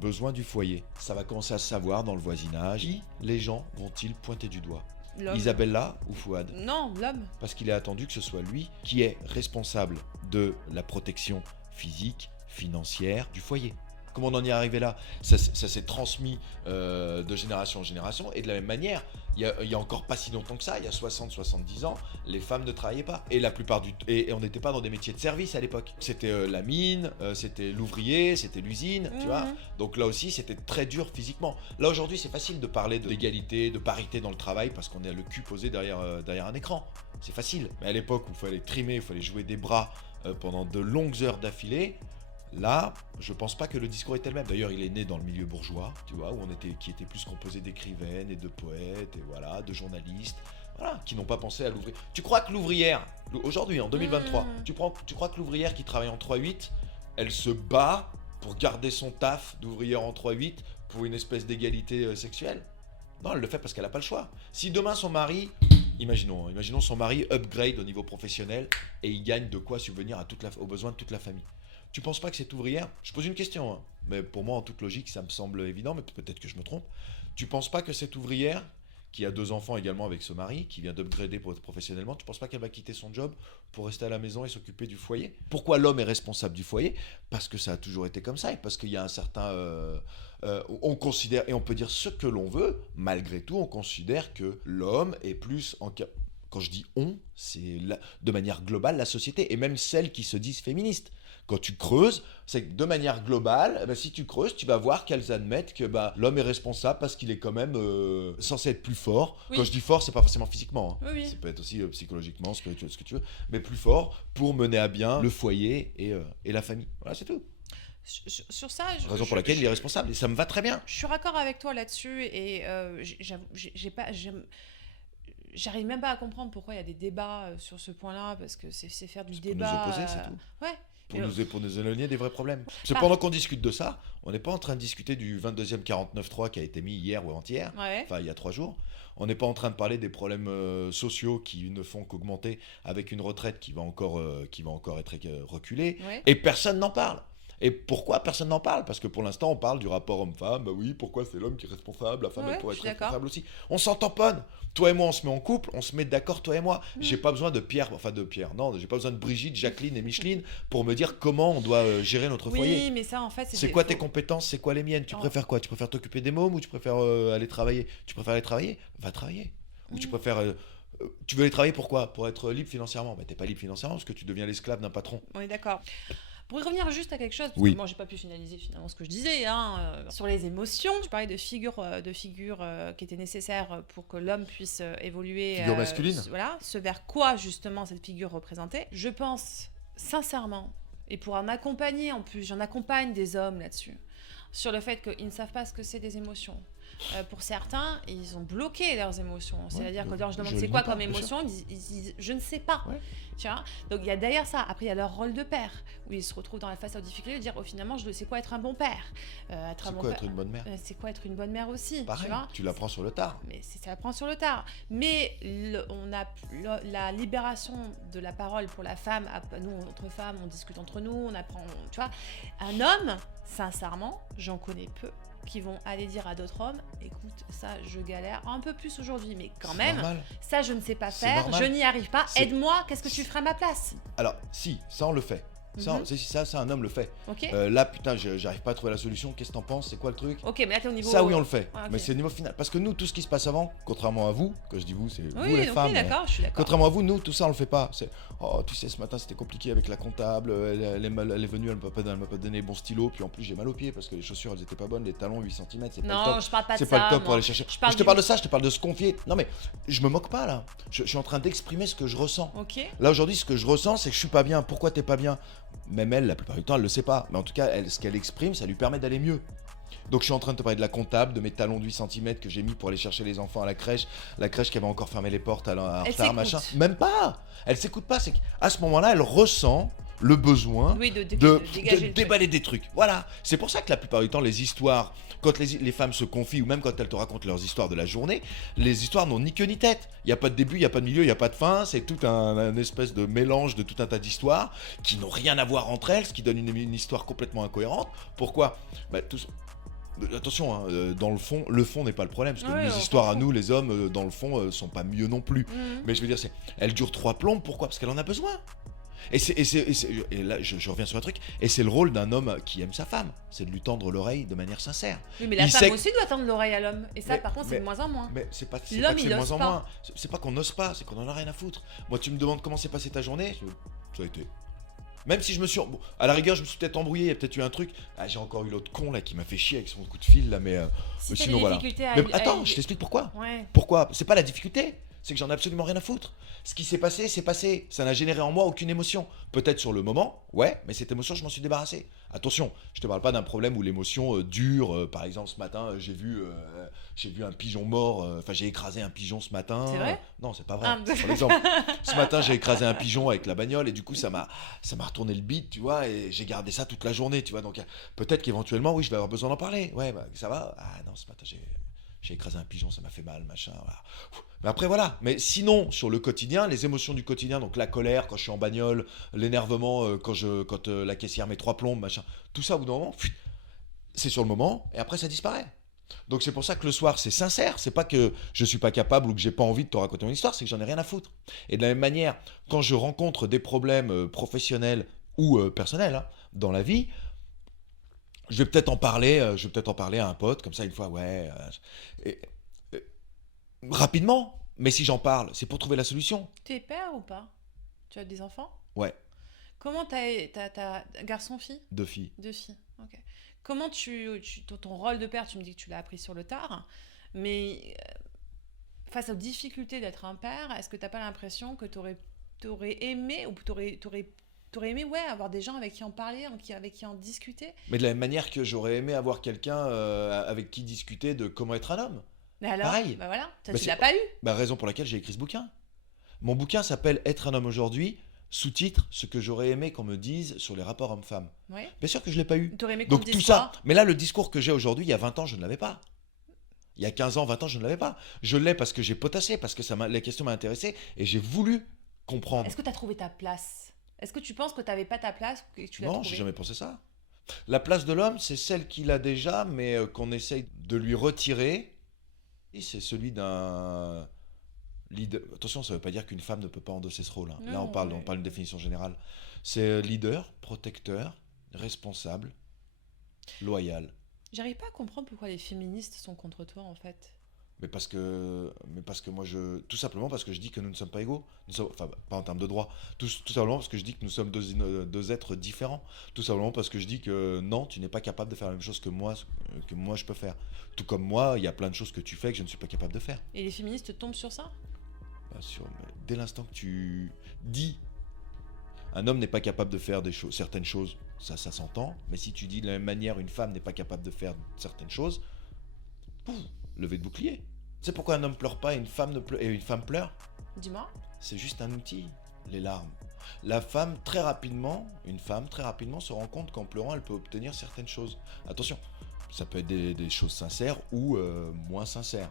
besoins du foyer. Ça va commencer à se savoir dans le voisinage. Qui les gens vont-ils pointer du doigt ? L'homme. Isabella ou Fouad ? Non, l'homme. Parce qu'il est attendu que ce soit lui qui est responsable de la protection physique, financière du foyer. Comment on en est arrivé là ? Ça s'est transmis de génération en génération, et de la même manière, il y a encore pas si longtemps que ça, il y a 60-70 ans, les femmes ne travaillaient pas. Et la plupart et on n'était pas dans des métiers de service à l'époque. C'était la mine, c'était l'ouvrier, c'était l'usine, tu vois. Donc là aussi, c'était très dur physiquement. Là aujourd'hui, c'est facile de parler d'égalité, de parité dans le travail, parce qu'on est le cul posé derrière un écran. C'est facile. Mais à l'époque où il fallait trimer, il fallait jouer des bras pendant de longues heures d'affilée, là, je pense pas que le discours était le même. D'ailleurs, il est né dans le milieu bourgeois, tu vois, qui était plus composé d'écrivaines et de poètes, et voilà, de journalistes, voilà, qui n'ont pas pensé à l'ouvrier. Tu crois que l'ouvrière, aujourd'hui, en 2023, tu crois que l'ouvrière qui travaille en 3-8, elle se bat pour garder son taf d'ouvrière en 3-8 pour une espèce d'égalité sexuelle ? Non, elle le fait parce qu'elle n'a pas le choix. Si demain son mari, imaginons son mari upgrade au niveau professionnel et il gagne de quoi subvenir aux besoins de toute la famille. Tu penses pas que cette ouvrière, je pose une question, hein, mais pour moi en toute logique ça me semble évident, mais peut-être que je me trompe. Tu penses pas que cette ouvrière, qui a 2 enfants également avec ce mari, qui vient d'upgrader professionnellement, tu penses pas qu'elle va quitter son job pour rester à la maison et s'occuper du foyer ? Pourquoi l'homme est responsable du foyer ? Parce que ça a toujours été comme ça, et parce qu'il y a un certain... on considère, et on peut dire ce que l'on veut, malgré tout, on considère que l'homme est plus en... Quand je dis on, c'est de manière globale la société, et même celles qui se disent féministes. Quand tu creuses, c'est que de manière globale, si tu creuses, tu vas voir qu'elles admettent que l'homme est responsable parce qu'il est quand même censé être plus fort. Oui. Quand je dis fort, c'est pas forcément physiquement. Hein. Oui. Ça peut être aussi psychologiquement, spirituel, ce que tu veux, mais plus fort pour mener à bien le foyer et la famille. Voilà, c'est tout. Sur ça, raison pour laquelle il est responsable, et ça me va très bien. Je suis raccord avec toi là-dessus, et j'arrive même pas à comprendre pourquoi il y a des débats sur ce point-là, parce que c'est faire du débat. Pour nous opposer, c'est tout. Ouais. Pour nous éloigner des vrais problèmes. Parce que pendant qu'on discute de ça, on n'est pas en train de discuter du 22e 49.3 qui a été mis hier ou avant-hier, enfin il y a 3 jours. On n'est pas en train de parler des problèmes sociaux qui ne font qu'augmenter avec une retraite qui va encore être reculée. Ouais. Et personne n'en parle. Et pourquoi personne n'en parle ? Parce que pour l'instant, on parle du rapport homme-femme. Bah oui, pourquoi c'est l'homme qui est responsable ? La femme, elle pourrait être responsable aussi. On s'en tamponne. Toi et moi, on se met en couple, on se met d'accord, toi et moi. J'ai pas besoin de Pierre, non, j'ai pas besoin de Brigitte, Jacqueline et Micheline pour me dire comment on doit gérer notre foyer. Oui, mais ça, en fait, c'est quoi tes compétences ? C'est quoi les miennes ? Tu préfères quoi ? Tu préfères t'occuper des mômes ou tu préfères aller travailler ? Tu préfères aller travailler ? Va travailler. Ou tu préfères... tu veux aller travailler pourquoi ? Pour être libre financièrement. Mais t'es pas libre financièrement parce que tu deviens l'esclave d'un patron. On est d'accord. Pour y revenir juste à quelque chose, parce que moi j'ai pas pu finaliser finalement ce que je disais, sur les émotions, tu parlais de figures qui étaient nécessaires pour que l'homme puisse évoluer. Figure masculine. Voilà, ce vers quoi justement cette figure représentait. Je pense sincèrement, et pour en accompagner en plus, j'en accompagne des hommes là-dessus, sur le fait qu'ils ne savent pas ce que c'est des émotions. Pour certains, ils ont bloqué leurs émotions. C'est-à-dire que quand je demande c'est quoi comme émotion, ils disent je ne sais pas. Ouais. Tu vois, donc il y a derrière ça. Après, il y a leur rôle de père, où ils se retrouvent dans la face aux difficultés de dire finalement, c'est quoi être un bon père, être une bonne mère. C'est quoi être une bonne mère aussi. Pareil, tu l'apprends sur le tard. Mais ça l'apprend sur le tard. Mais on a la libération de la parole pour la femme. Nous, entre femmes, on discute entre nous, on apprend. Tu vois, un homme, sincèrement, j'en connais peu, qui vont aller dire à d'autres hommes écoute, ça je galère un peu plus aujourd'hui, mais quand même ça je ne sais pas faire, je n'y arrive pas, aide-moi, qu'est-ce que tu ferais à ma place ? Alors si, ça on le fait. Ça, un homme le fait. Okay. Là, putain, j'arrive pas à trouver la solution. Qu'est-ce que t'en penses ? C'est quoi le truc ? Ok, mais là t'es au niveau. Ça, oui, on le fait. Ah, okay. Mais c'est au niveau final. Parce que nous, tout ce qui se passe avant, contrairement à vous, quand je dis vous, c'est vous les femmes. D'accord, je suis d'accord. Contrairement à vous, nous, tout ça, on le fait pas. C'est tu sais, ce matin, c'était compliqué avec la comptable. Elle est venue, elle m'a pas donné bon stylo. Puis en plus, j'ai mal aux pieds parce que les chaussures, elles étaient pas bonnes. Les talons, 8 cm, c'est pas le top. Non, je parle pas de ça. C'est pas le top pour aller chercher. Je te parle de ça, je te parle de se confier. Non, mais je me moque pas là. Je suis en train d'exprimer ce que je ressens. Ok. Là, aujourd'hui, ce que je ressens, c'est que je suis pas bien. Pourquoi t'es pas bien ? Même elle, la plupart du temps, elle le sait pas. Mais en tout cas, ce qu'elle exprime, ça lui permet d'aller mieux. Donc je suis en train de te parler de la comptable, de mes talons de 8 cm que j'ai mis pour aller chercher les enfants à la crèche qui avait encore fermé les portes à retard, machin. Même pas. Elle s'écoute pas. C'est qu'à ce moment-là, elle ressent le besoin Oui, de de déballer des trucs. Voilà. C'est pour ça que la plupart du temps, les histoires, quand les femmes se confient ou même quand elles te racontent leurs histoires de la journée, les histoires n'ont ni queue ni tête. Il n'y a pas de début, il n'y a pas de milieu, il n'y a pas de fin. C'est tout un espèce de mélange de tout un tas d'histoires qui n'ont rien à voir entre elles, ce qui donne une histoire complètement incohérente. Pourquoi ? Attention, hein, dans le fond n'est pas le problème, parce que nos histoires à nous, les hommes, dans le fond, sont pas mieux non plus. Mais je veux dire, elle dure 3 plombes, pourquoi ? Parce qu'elle en a besoin. Et là, je reviens sur un truc, et c'est le rôle d'un homme qui aime sa femme, c'est de lui tendre l'oreille de manière sincère. Oui, mais la femme aussi doit tendre l'oreille à l'homme, et ça, par contre, c'est de moins en moins. Mais c'est pas que c'est de moins en moins, c'est pas qu'on n'ose pas, c'est qu'on en a rien à foutre. Moi, tu me demandes comment s'est passée ta journée, ça a été... Même si je me suis... Bon, à la rigueur, je me suis peut-être embrouillé, il y a peut-être eu un truc. Ah, j'ai encore eu l'autre con là qui m'a fait chier avec son coup de fil là, mais sinon voilà. Mais attends, je t'explique pourquoi. Ouais. Pourquoi ? C'est pas la difficulté, c'est que j'en ai absolument rien à foutre. Ce qui s'est passé, c'est passé. Ça n'a généré en moi aucune émotion. Peut-être sur le moment, ouais, mais cette émotion, je m'en suis débarrassé. Attention, je te parle pas d'un problème où l'émotion dure. Par exemple, ce matin, j'ai vu un pigeon mort. Enfin, j'ai écrasé un pigeon ce matin. C'est vrai ? Non, c'est pas vrai. C'est pas l'exemple. Ce matin, j'ai écrasé un pigeon avec la bagnole et du coup, ça m'a retourné le bide, tu vois, et j'ai gardé ça toute la journée, tu vois. Donc, peut-être qu'éventuellement, oui, je vais avoir besoin d'en parler. Ouais, bah, ça va ? Ah non, ce matin, j'ai écrasé un pigeon, ça m'a fait mal, machin. Voilà. Mais après, voilà. Mais sinon, sur le quotidien, les émotions du quotidien, donc la colère quand je suis en bagnole, l'énervement quand la caissière met 3 plombes, machin, tout ça, au bout d'un moment, c'est sur le moment, et après, ça disparaît. Donc c'est pour ça que le soir, c'est sincère. C'est pas que je suis pas capable ou que j'ai pas envie de te raconter mon histoire, c'est que j'en ai rien à foutre. Et de la même manière, quand je rencontre des problèmes professionnels ou personnels dans la vie, je vais peut-être en parler à un pote, comme ça, une fois, ouais. Rapidement, mais si j'en parle, c'est pour trouver la solution. Tu es père ou pas ? Tu as des enfants ? Ouais. Comment t'as garçon-fille ? 2 filles. 2 filles, ok. Comment ton rôle de père, tu me dis que tu l'as appris sur le tard, mais face aux difficultés d'être un père, est-ce que t'as pas l'impression que t'aurais aimé, ou t'aurais aimé avoir des gens avec qui en parler, avec qui en discuter ? Mais de la même manière que j'aurais aimé avoir quelqu'un avec qui discuter de comment être un homme. Mais alors, pareil. Bah voilà, tu l'as pas eu. Raison pour laquelle j'ai écrit ce bouquin. Mon bouquin s'appelle Être un homme aujourd'hui, sous-titre ce que j'aurais aimé qu'on me dise sur les rapports hommes-femmes. Ouais. Bien sûr que je l'ai pas eu. T'aurais aimé qu'on Donc te tout dise ça, quoi ? mais là le discours que j'ai aujourd'hui, il y a 20 ans, je ne l'avais pas. Il y a 15 ans, 20 ans, je ne l'avais pas. Je l'ai parce que j'ai potassé, parce que la question m'a intéressé et j'ai voulu comprendre. Est-ce que tu as trouvé ta place ? Est-ce que tu penses que tu n'avais pas ta place ou que tu l'as trouvée ? Non, j'ai jamais pensé ça. La place de l'homme, c'est celle qu'il a déjà, mais qu'on essaye de lui retirer. Et c'est celui d'un leader. Attention, ça ne veut pas dire qu'une femme ne peut pas endosser ce rôle. Hein. Non, là, on parle d'une définition générale. C'est leader, protecteur, responsable, loyal. J'arrive pas à comprendre pourquoi les féministes sont contre toi, en fait. Mais parce que moi, tout simplement parce que je dis que nous ne sommes pas égaux. Enfin, pas en termes de droit. Tout simplement parce que je dis que nous sommes deux êtres différents. Tout simplement parce que je dis que non, tu n'es pas capable de faire la même chose que moi je peux faire. Tout comme moi, il y a plein de choses que tu fais que je ne suis pas capable de faire. Et les féministes tombent sur ça ? Bien sûr, mais dès l'instant que tu dis un homme n'est pas capable de faire certaines choses, ça s'entend. Mais si tu dis de la même manière une femme n'est pas capable de faire certaines choses, levée de bouclier. Tu sais pourquoi un homme pleure pas et une femme pleure ? Dis-moi. C'est juste un outil, les larmes. Une femme très rapidement se rend compte qu'en pleurant, elle peut obtenir certaines choses. Attention, ça peut être des choses sincères ou moins sincères.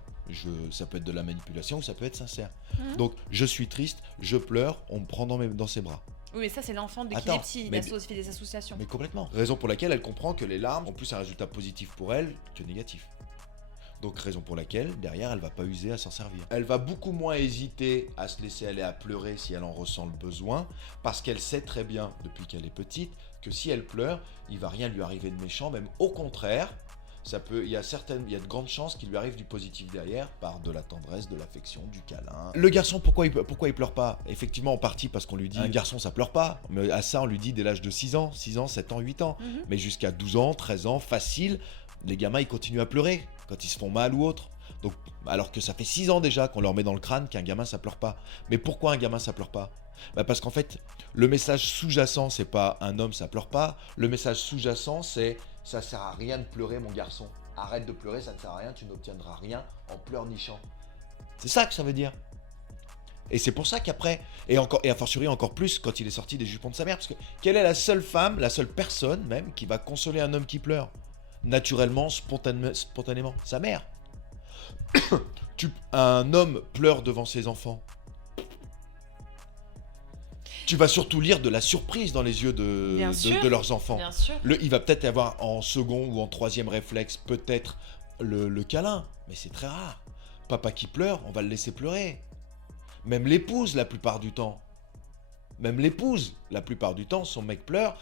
Ça peut être de la manipulation ou ça peut être sincère. Donc, je suis triste, je pleure, on me prend dans ses bras. Oui, mais ça, c'est l'enfant de qui est petit, il fait des associations. Mais complètement. Raison pour laquelle elle comprend que les larmes ont plus un résultat positif pour elle que négatif. Donc raison pour laquelle, derrière, elle va pas user à s'en servir. Elle va beaucoup moins hésiter à se laisser aller à pleurer si elle en ressent le besoin, parce qu'elle sait très bien, depuis qu'elle est petite, que si elle pleure, il va rien lui arriver de méchant, même au contraire, il y a de grandes chances qu'il lui arrive du positif derrière, par de la tendresse, de l'affection, du câlin. Le garçon, pourquoi il pleure pas ? Effectivement, en partie parce qu'on lui dit, un garçon ça pleure pas, mais à ça on lui dit dès l'âge de 6 ans, 7 ans, 8 ans, mais jusqu'à 12 ans, 13 ans, facile, les gamins ils continuent à pleurer quand ils se font mal ou autre. Donc, alors que ça fait 6 ans déjà qu'on leur met dans le crâne qu'un gamin ça pleure pas. Mais pourquoi un gamin ça pleure pas ? Parce qu'en fait, le message sous-jacent, c'est pas un homme ça pleure pas. Le message sous-jacent, c'est ça sert à rien de pleurer mon garçon. Arrête de pleurer, ça ne sert à rien, tu n'obtiendras rien en pleurnichant. C'est ça que ça veut dire. Et c'est pour ça qu'après, et a fortiori encore plus quand il est sorti des jupons de sa mère, parce que quelle est la seule femme, la seule personne même qui va consoler un homme qui pleure ? Naturellement, spontanément, sa mère. Un homme pleure devant ses enfants. Tu vas surtout lire de la surprise dans les yeux de leurs enfants. Bien sûr. Il va peut-être avoir en second ou en troisième réflexe peut-être le câlin, mais c'est très rare. Papa qui pleure, on va le laisser pleurer. Même l'épouse la plupart du temps. Son mec pleure.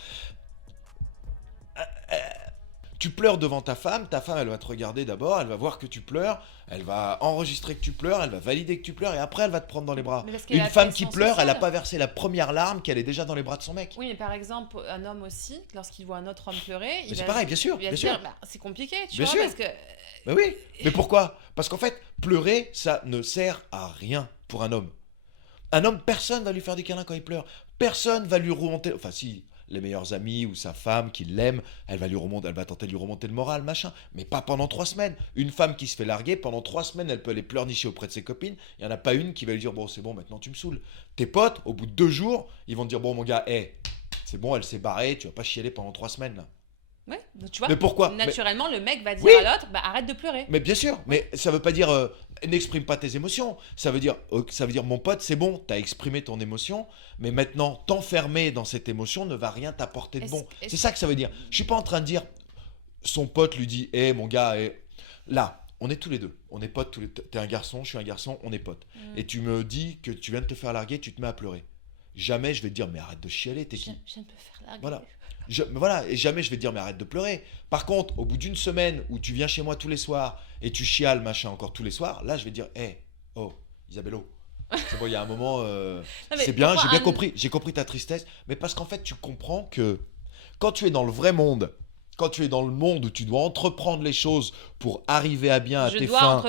Tu pleures devant ta femme elle va te regarder d'abord, elle va voir que tu pleures, elle va enregistrer que tu pleures, elle va valider que tu pleures et après elle va te prendre dans les bras. Une femme qui pleure, elle n'a pas versé la première larme qu'elle est déjà dans les bras de son mec. Oui, mais par exemple, un homme aussi, lorsqu'il voit un autre homme pleurer, c'est pareil, bien sûr. Dire, c'est compliqué, bien sûr. Parce que... Mais oui, mais pourquoi ? Parce qu'en fait, pleurer, ça ne sert à rien pour un homme. Un homme, personne va lui faire des câlins quand il pleure. Personne va lui remonter... Enfin si... les meilleurs amis ou sa femme qui l'aime, elle va tenter de lui remonter le moral, machin. Mais pas pendant 3 semaines. Une femme qui se fait larguer, pendant 3 semaines, elle peut aller pleurnicher auprès de ses copines. Il n'y en a pas une qui va lui dire, bon, c'est bon, maintenant tu me saoules. Tes potes, au bout de 2 jours, ils vont te dire, bon, mon gars, c'est bon, elle s'est barrée, tu vas pas chialer pendant 3 semaines, là. Ouais, donc tu vois, mais pourquoi ? Naturellement, le mec va dire à l'autre, arrête de pleurer. Mais bien sûr, mais ça veut pas dire n'exprime pas tes émotions. Ça veut dire mon pote, c'est bon, t'as exprimé ton émotion, mais maintenant t'enfermer dans cette émotion ne va rien t'apporter de bon. C'est ça que ça veut dire. Je suis pas en train de dire, son pote lui dit, mon gars, là, on est tous les deux, on est potes, t'es un garçon, je suis un garçon, on est potes. Et tu me dis que tu viens de te faire larguer, tu te mets à pleurer. Jamais je vais te dire, mais arrête de chialer, t'es qui ? Je viens de me faire larguer. Voilà. Et jamais je vais te dire mais arrête de pleurer. Par contre, au bout d'une semaine où tu viens chez moi tous les soirs et tu chiales machin encore tous les soirs, là je vais te dire Isabello, c'est bon, il y a un moment, c'est bien, j'ai compris ta tristesse, mais parce qu'en fait tu comprends que quand tu es dans le vrai monde, quand tu es dans le monde où tu dois entreprendre les choses pour arriver à bien à tes fins,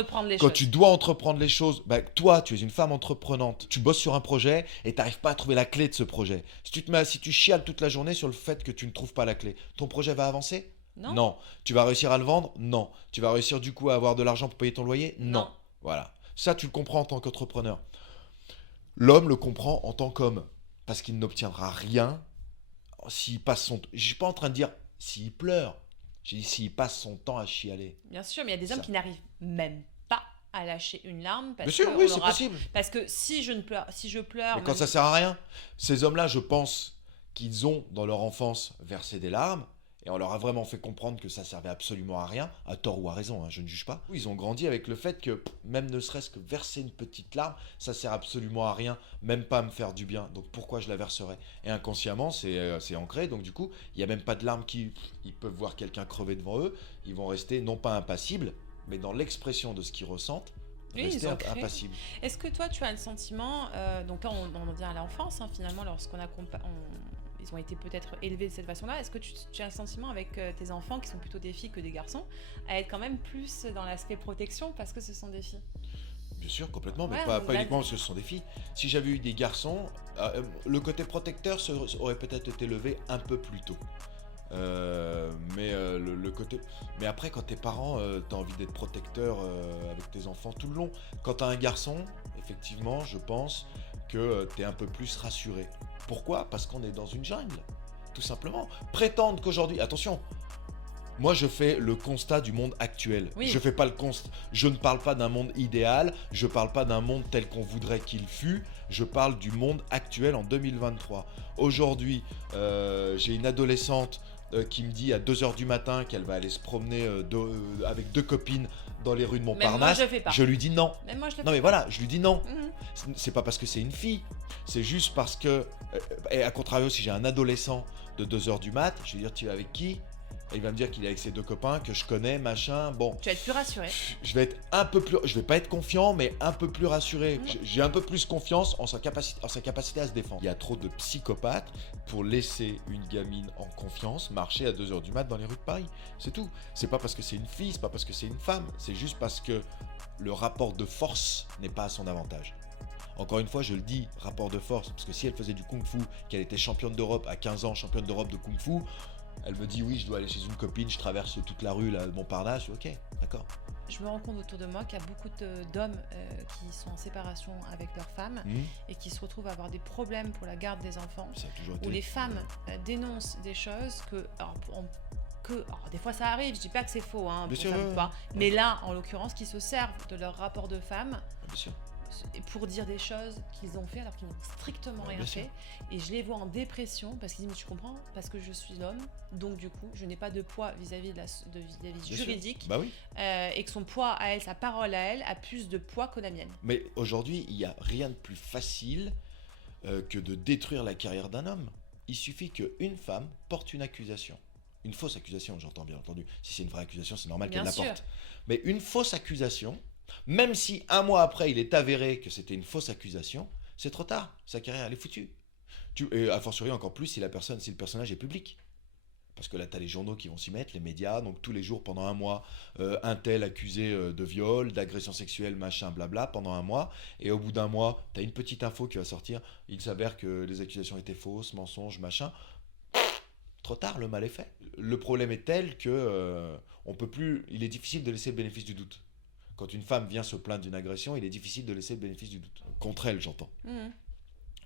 tu dois entreprendre les choses, toi, tu es une femme entreprenante, tu bosses sur un projet et tu n'arrives pas à trouver la clé de ce projet. Si tu chiales toute la journée sur le fait que tu ne trouves pas la clé, ton projet va avancer ? Non. Tu vas réussir à le vendre ? Non. Tu vas réussir du coup à avoir de l'argent pour payer ton loyer ? Non. Voilà. Ça, tu le comprends en tant qu'entrepreneur. L'homme le comprend en tant qu'homme parce qu'il n'obtiendra rien s'il passe son... Je ne suis pas en train de dire... S'il pleure, j'ai dit s'il passe son temps à chialer. Bien sûr, mais il y a des hommes qui n'arrivent même pas à lâcher une larme. Bien sûr, oui, c'est possible. Parce que si je pleure... Mais quand ça sert à rien, ces hommes-là, je pense qu'ils ont dans leur enfance versé des larmes et on leur a vraiment fait comprendre que ça servait absolument à rien, à tort ou à raison, je ne juge pas. Ils ont grandi avec le fait que même ne serait-ce que verser une petite larme, ça sert absolument à rien, même pas à me faire du bien. Donc pourquoi je la verserais ? Et inconsciemment, c'est ancré. Donc du coup, il n'y a même pas de larmes ils peuvent voir quelqu'un crever devant eux. Ils vont rester non pas impassibles, mais dans l'expression de ce qu'ils ressentent, rester impassibles. Est-ce que toi, tu as le sentiment, donc là on en vient à l'enfance, finalement, lorsqu'on ils ont été peut-être élevés de cette façon-là. Est-ce que tu as le sentiment avec tes enfants, qui sont plutôt des filles que des garçons, à être quand même plus dans l'aspect protection parce que ce sont des filles ? Bien sûr, complètement, mais pas uniquement parce que ce sont des filles. Si j'avais eu des garçons, le côté protecteur aurait peut-être été levé un peu plus tôt. Mais le côté... Mais après, quand t'es parent, t'as envie d'être protecteur avec tes enfants tout le long. Quand t'as un garçon, effectivement, je pense que t'es un peu plus rassuré. Pourquoi ? Parce qu'on est dans une jungle, tout simplement. Prétendre qu'aujourd'hui... Attention, moi je fais le constat du monde actuel. Oui. Je ne parle pas d'un monde idéal, je parle pas d'un monde tel qu'on voudrait qu'il fût, je parle du monde actuel en 2023. Aujourd'hui, j'ai une adolescente qui me dit à 2h du matin qu'elle va aller se promener avec 2 copines dans les rues de Montparnasse. Même moi, je fais pas. Je lui dis non. Même moi, je le fais non mais pas. voilà, je lui dis non. C'est pas parce que c'est une fille, c'est juste parce que, et à contrario, si j'ai un adolescent de 2h du mat, je vais dire tu es avec qui ? Et il va me dire qu'il est avec ses 2 copains que je connais, machin, bon. Tu vas être plus rassuré. Je vais être un peu plus, je vais pas être confiant, mais un peu plus rassuré. J'ai un peu plus confiance en sa capacité à se défendre. Il y a trop de psychopathes pour laisser une gamine en confiance marcher à 2h du mat dans les rues de Paris. C'est tout. C'est pas parce que c'est une fille, c'est pas parce que c'est une femme, c'est juste parce que le rapport de force n'est pas à son avantage. Encore une fois, je le dis, rapport de force, parce que si elle faisait du kung-fu, qu'elle était championne d'Europe à 15 ans, championne d'Europe de kung-fu, elle me dit oui, je dois aller chez une copine, je traverse toute la rue, là, Montparnasse, ok, d'accord. Je me rends compte autour de moi qu'il y a beaucoup d'hommes qui sont en séparation avec leurs femmes et qui se retrouvent à avoir des problèmes pour la garde des enfants, Ça a toujours été. où les femmes dénoncent des choses que... Alors, des fois ça arrive, je dis pas que c'est faux, hein, Bien pour sûr, ça, ouais. pas. Mais là, en l'occurrence, qui se servent de leur rapport de femme Bien sûr. pour dire des choses qu'ils ont fait alors qu'ils n'ont strictement rien Bien fait. sûr. Et je les vois en dépression parce qu'ils disent, mais tu comprends, parce que je suis homme, donc du coup, je n'ai pas de poids vis-à-vis vis-à-vis Bien juridique, sûr. Bah oui. et que son poids à elle, sa parole à elle, a plus de poids que la mienne. Mais aujourd'hui, il n'y a rien de plus facile que de détruire la carrière d'un homme. Il suffit qu'une femme porte une accusation. Une fausse accusation, j'entends bien entendu. Si c'est une vraie accusation, c'est normal qu'elle Bien la sûr. porte. Mais une fausse accusation, même si un mois après, il est avéré que c'était une fausse accusation, c'est trop tard. Sa carrière, elle est foutue. Et a fortiori encore plus si le personnage est public. Parce que là, tu as les journaux qui vont s'y mettre, les médias, donc tous les jours, pendant un mois, un tel accusé de viol, d'agression sexuelle, machin, blabla, pendant un mois. Et au bout d'un mois, tu as une petite info qui va sortir. Il s'avère que les accusations étaient fausses, mensonges, machin. Trop tard, le mal est fait. Le problème est tel que on peut plus. Il est difficile de laisser le bénéfice du doute. Quand une femme vient se plaindre d'une agression, il est difficile de laisser le bénéfice du doute. Contre elle, j'entends.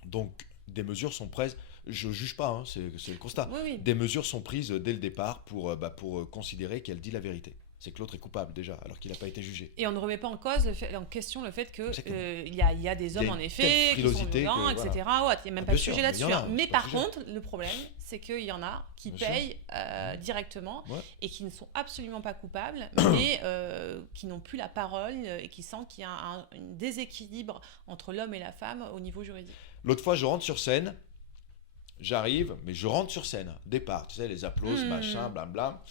Donc, des mesures sont prises. Je juge pas, hein, c'est le constat. Oui, oui. Des mesures sont prises dès le départ pour considérer qu'elle dit la vérité. C'est que l'autre est coupable déjà, alors qu'il n'a pas été jugé. Et on ne remet pas en question le fait Exactement. qu'il y a des hommes, Il y a en une effet, telle qui sont frilosité violents, que, etc. Ouais, il n'y a même Ah, pas de bien sûr, sujet mais il y là-dessus. en a, Hein. Mais c'est pas par le sujet. contre, le problème, c'est qu'il y en a qui Bien sûr. payent directement Ouais. et qui ne sont absolument pas coupables, mais qui n'ont plus la parole et qui sentent qu'il y a un déséquilibre entre l'homme et la femme au niveau juridique. L'autre fois, je rentre sur scène. J'arrive, mais je rentre sur scène. Départ, tu sais, les applaudissements, machin, blabla.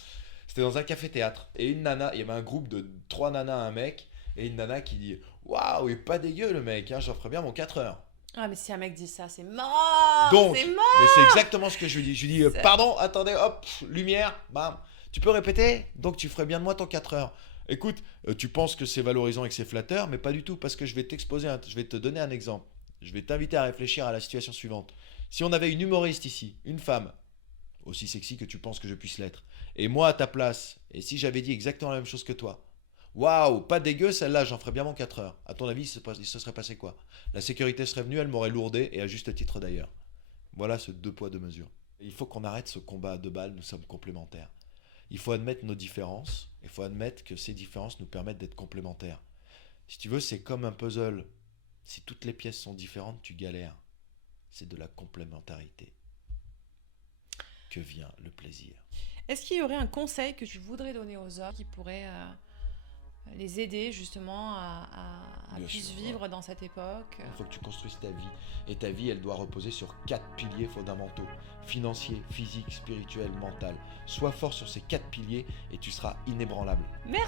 C'était dans un café-théâtre. Et une nana, il y avait un groupe de 3 nanas, un mec. Et une nana qui dit waouh, il est pas dégueu le mec, hein, j'en ferais bien mon 4 heures. Ah, mais si un mec dit ça, c'est mort. Donc, c'est mort. mais c'est exactement ce que je lui dis. Je lui dis C'est- pardon, attendez, hop, lumière, bam. Tu peux répéter? Donc tu ferais bien de moi ton 4 heures. Écoute, tu penses que c'est valorisant et que c'est flatteur, mais pas du tout, parce que je vais t'exposer, je vais te donner un exemple. Je vais t'inviter à réfléchir à la situation suivante. Si on avait une humoriste ici, une femme, aussi sexy que tu penses que je puisse l'être, et moi à ta place, et si j'avais dit exactement la même chose que toi, waouh, pas dégueu celle-là, j'en ferais bien mon 4 heures. À ton avis, il se serait passé quoi? La sécurité serait venue, elle m'aurait lourdé, et à juste titre d'ailleurs. Voilà ce 2 poids 2 mesures. Il faut qu'on arrête ce combat à 2 balles, nous sommes complémentaires. Il faut admettre nos différences, il faut admettre que ces différences nous permettent d'être complémentaires. Si tu veux, c'est comme un puzzle. Si toutes les pièces sont différentes, tu galères. C'est de la complémentarité que vient le plaisir. Est-ce qu'il y aurait un conseil que tu voudrais donner aux hommes qui pourrait les aider justement à Bien plus sûr, vivre dans cette époque? Il faut que tu construises ta vie. Et ta vie, elle doit reposer sur 4 piliers fondamentaux. Financier, physique, spirituel, mental. Sois fort sur ces 4 piliers et tu seras inébranlable. Merci.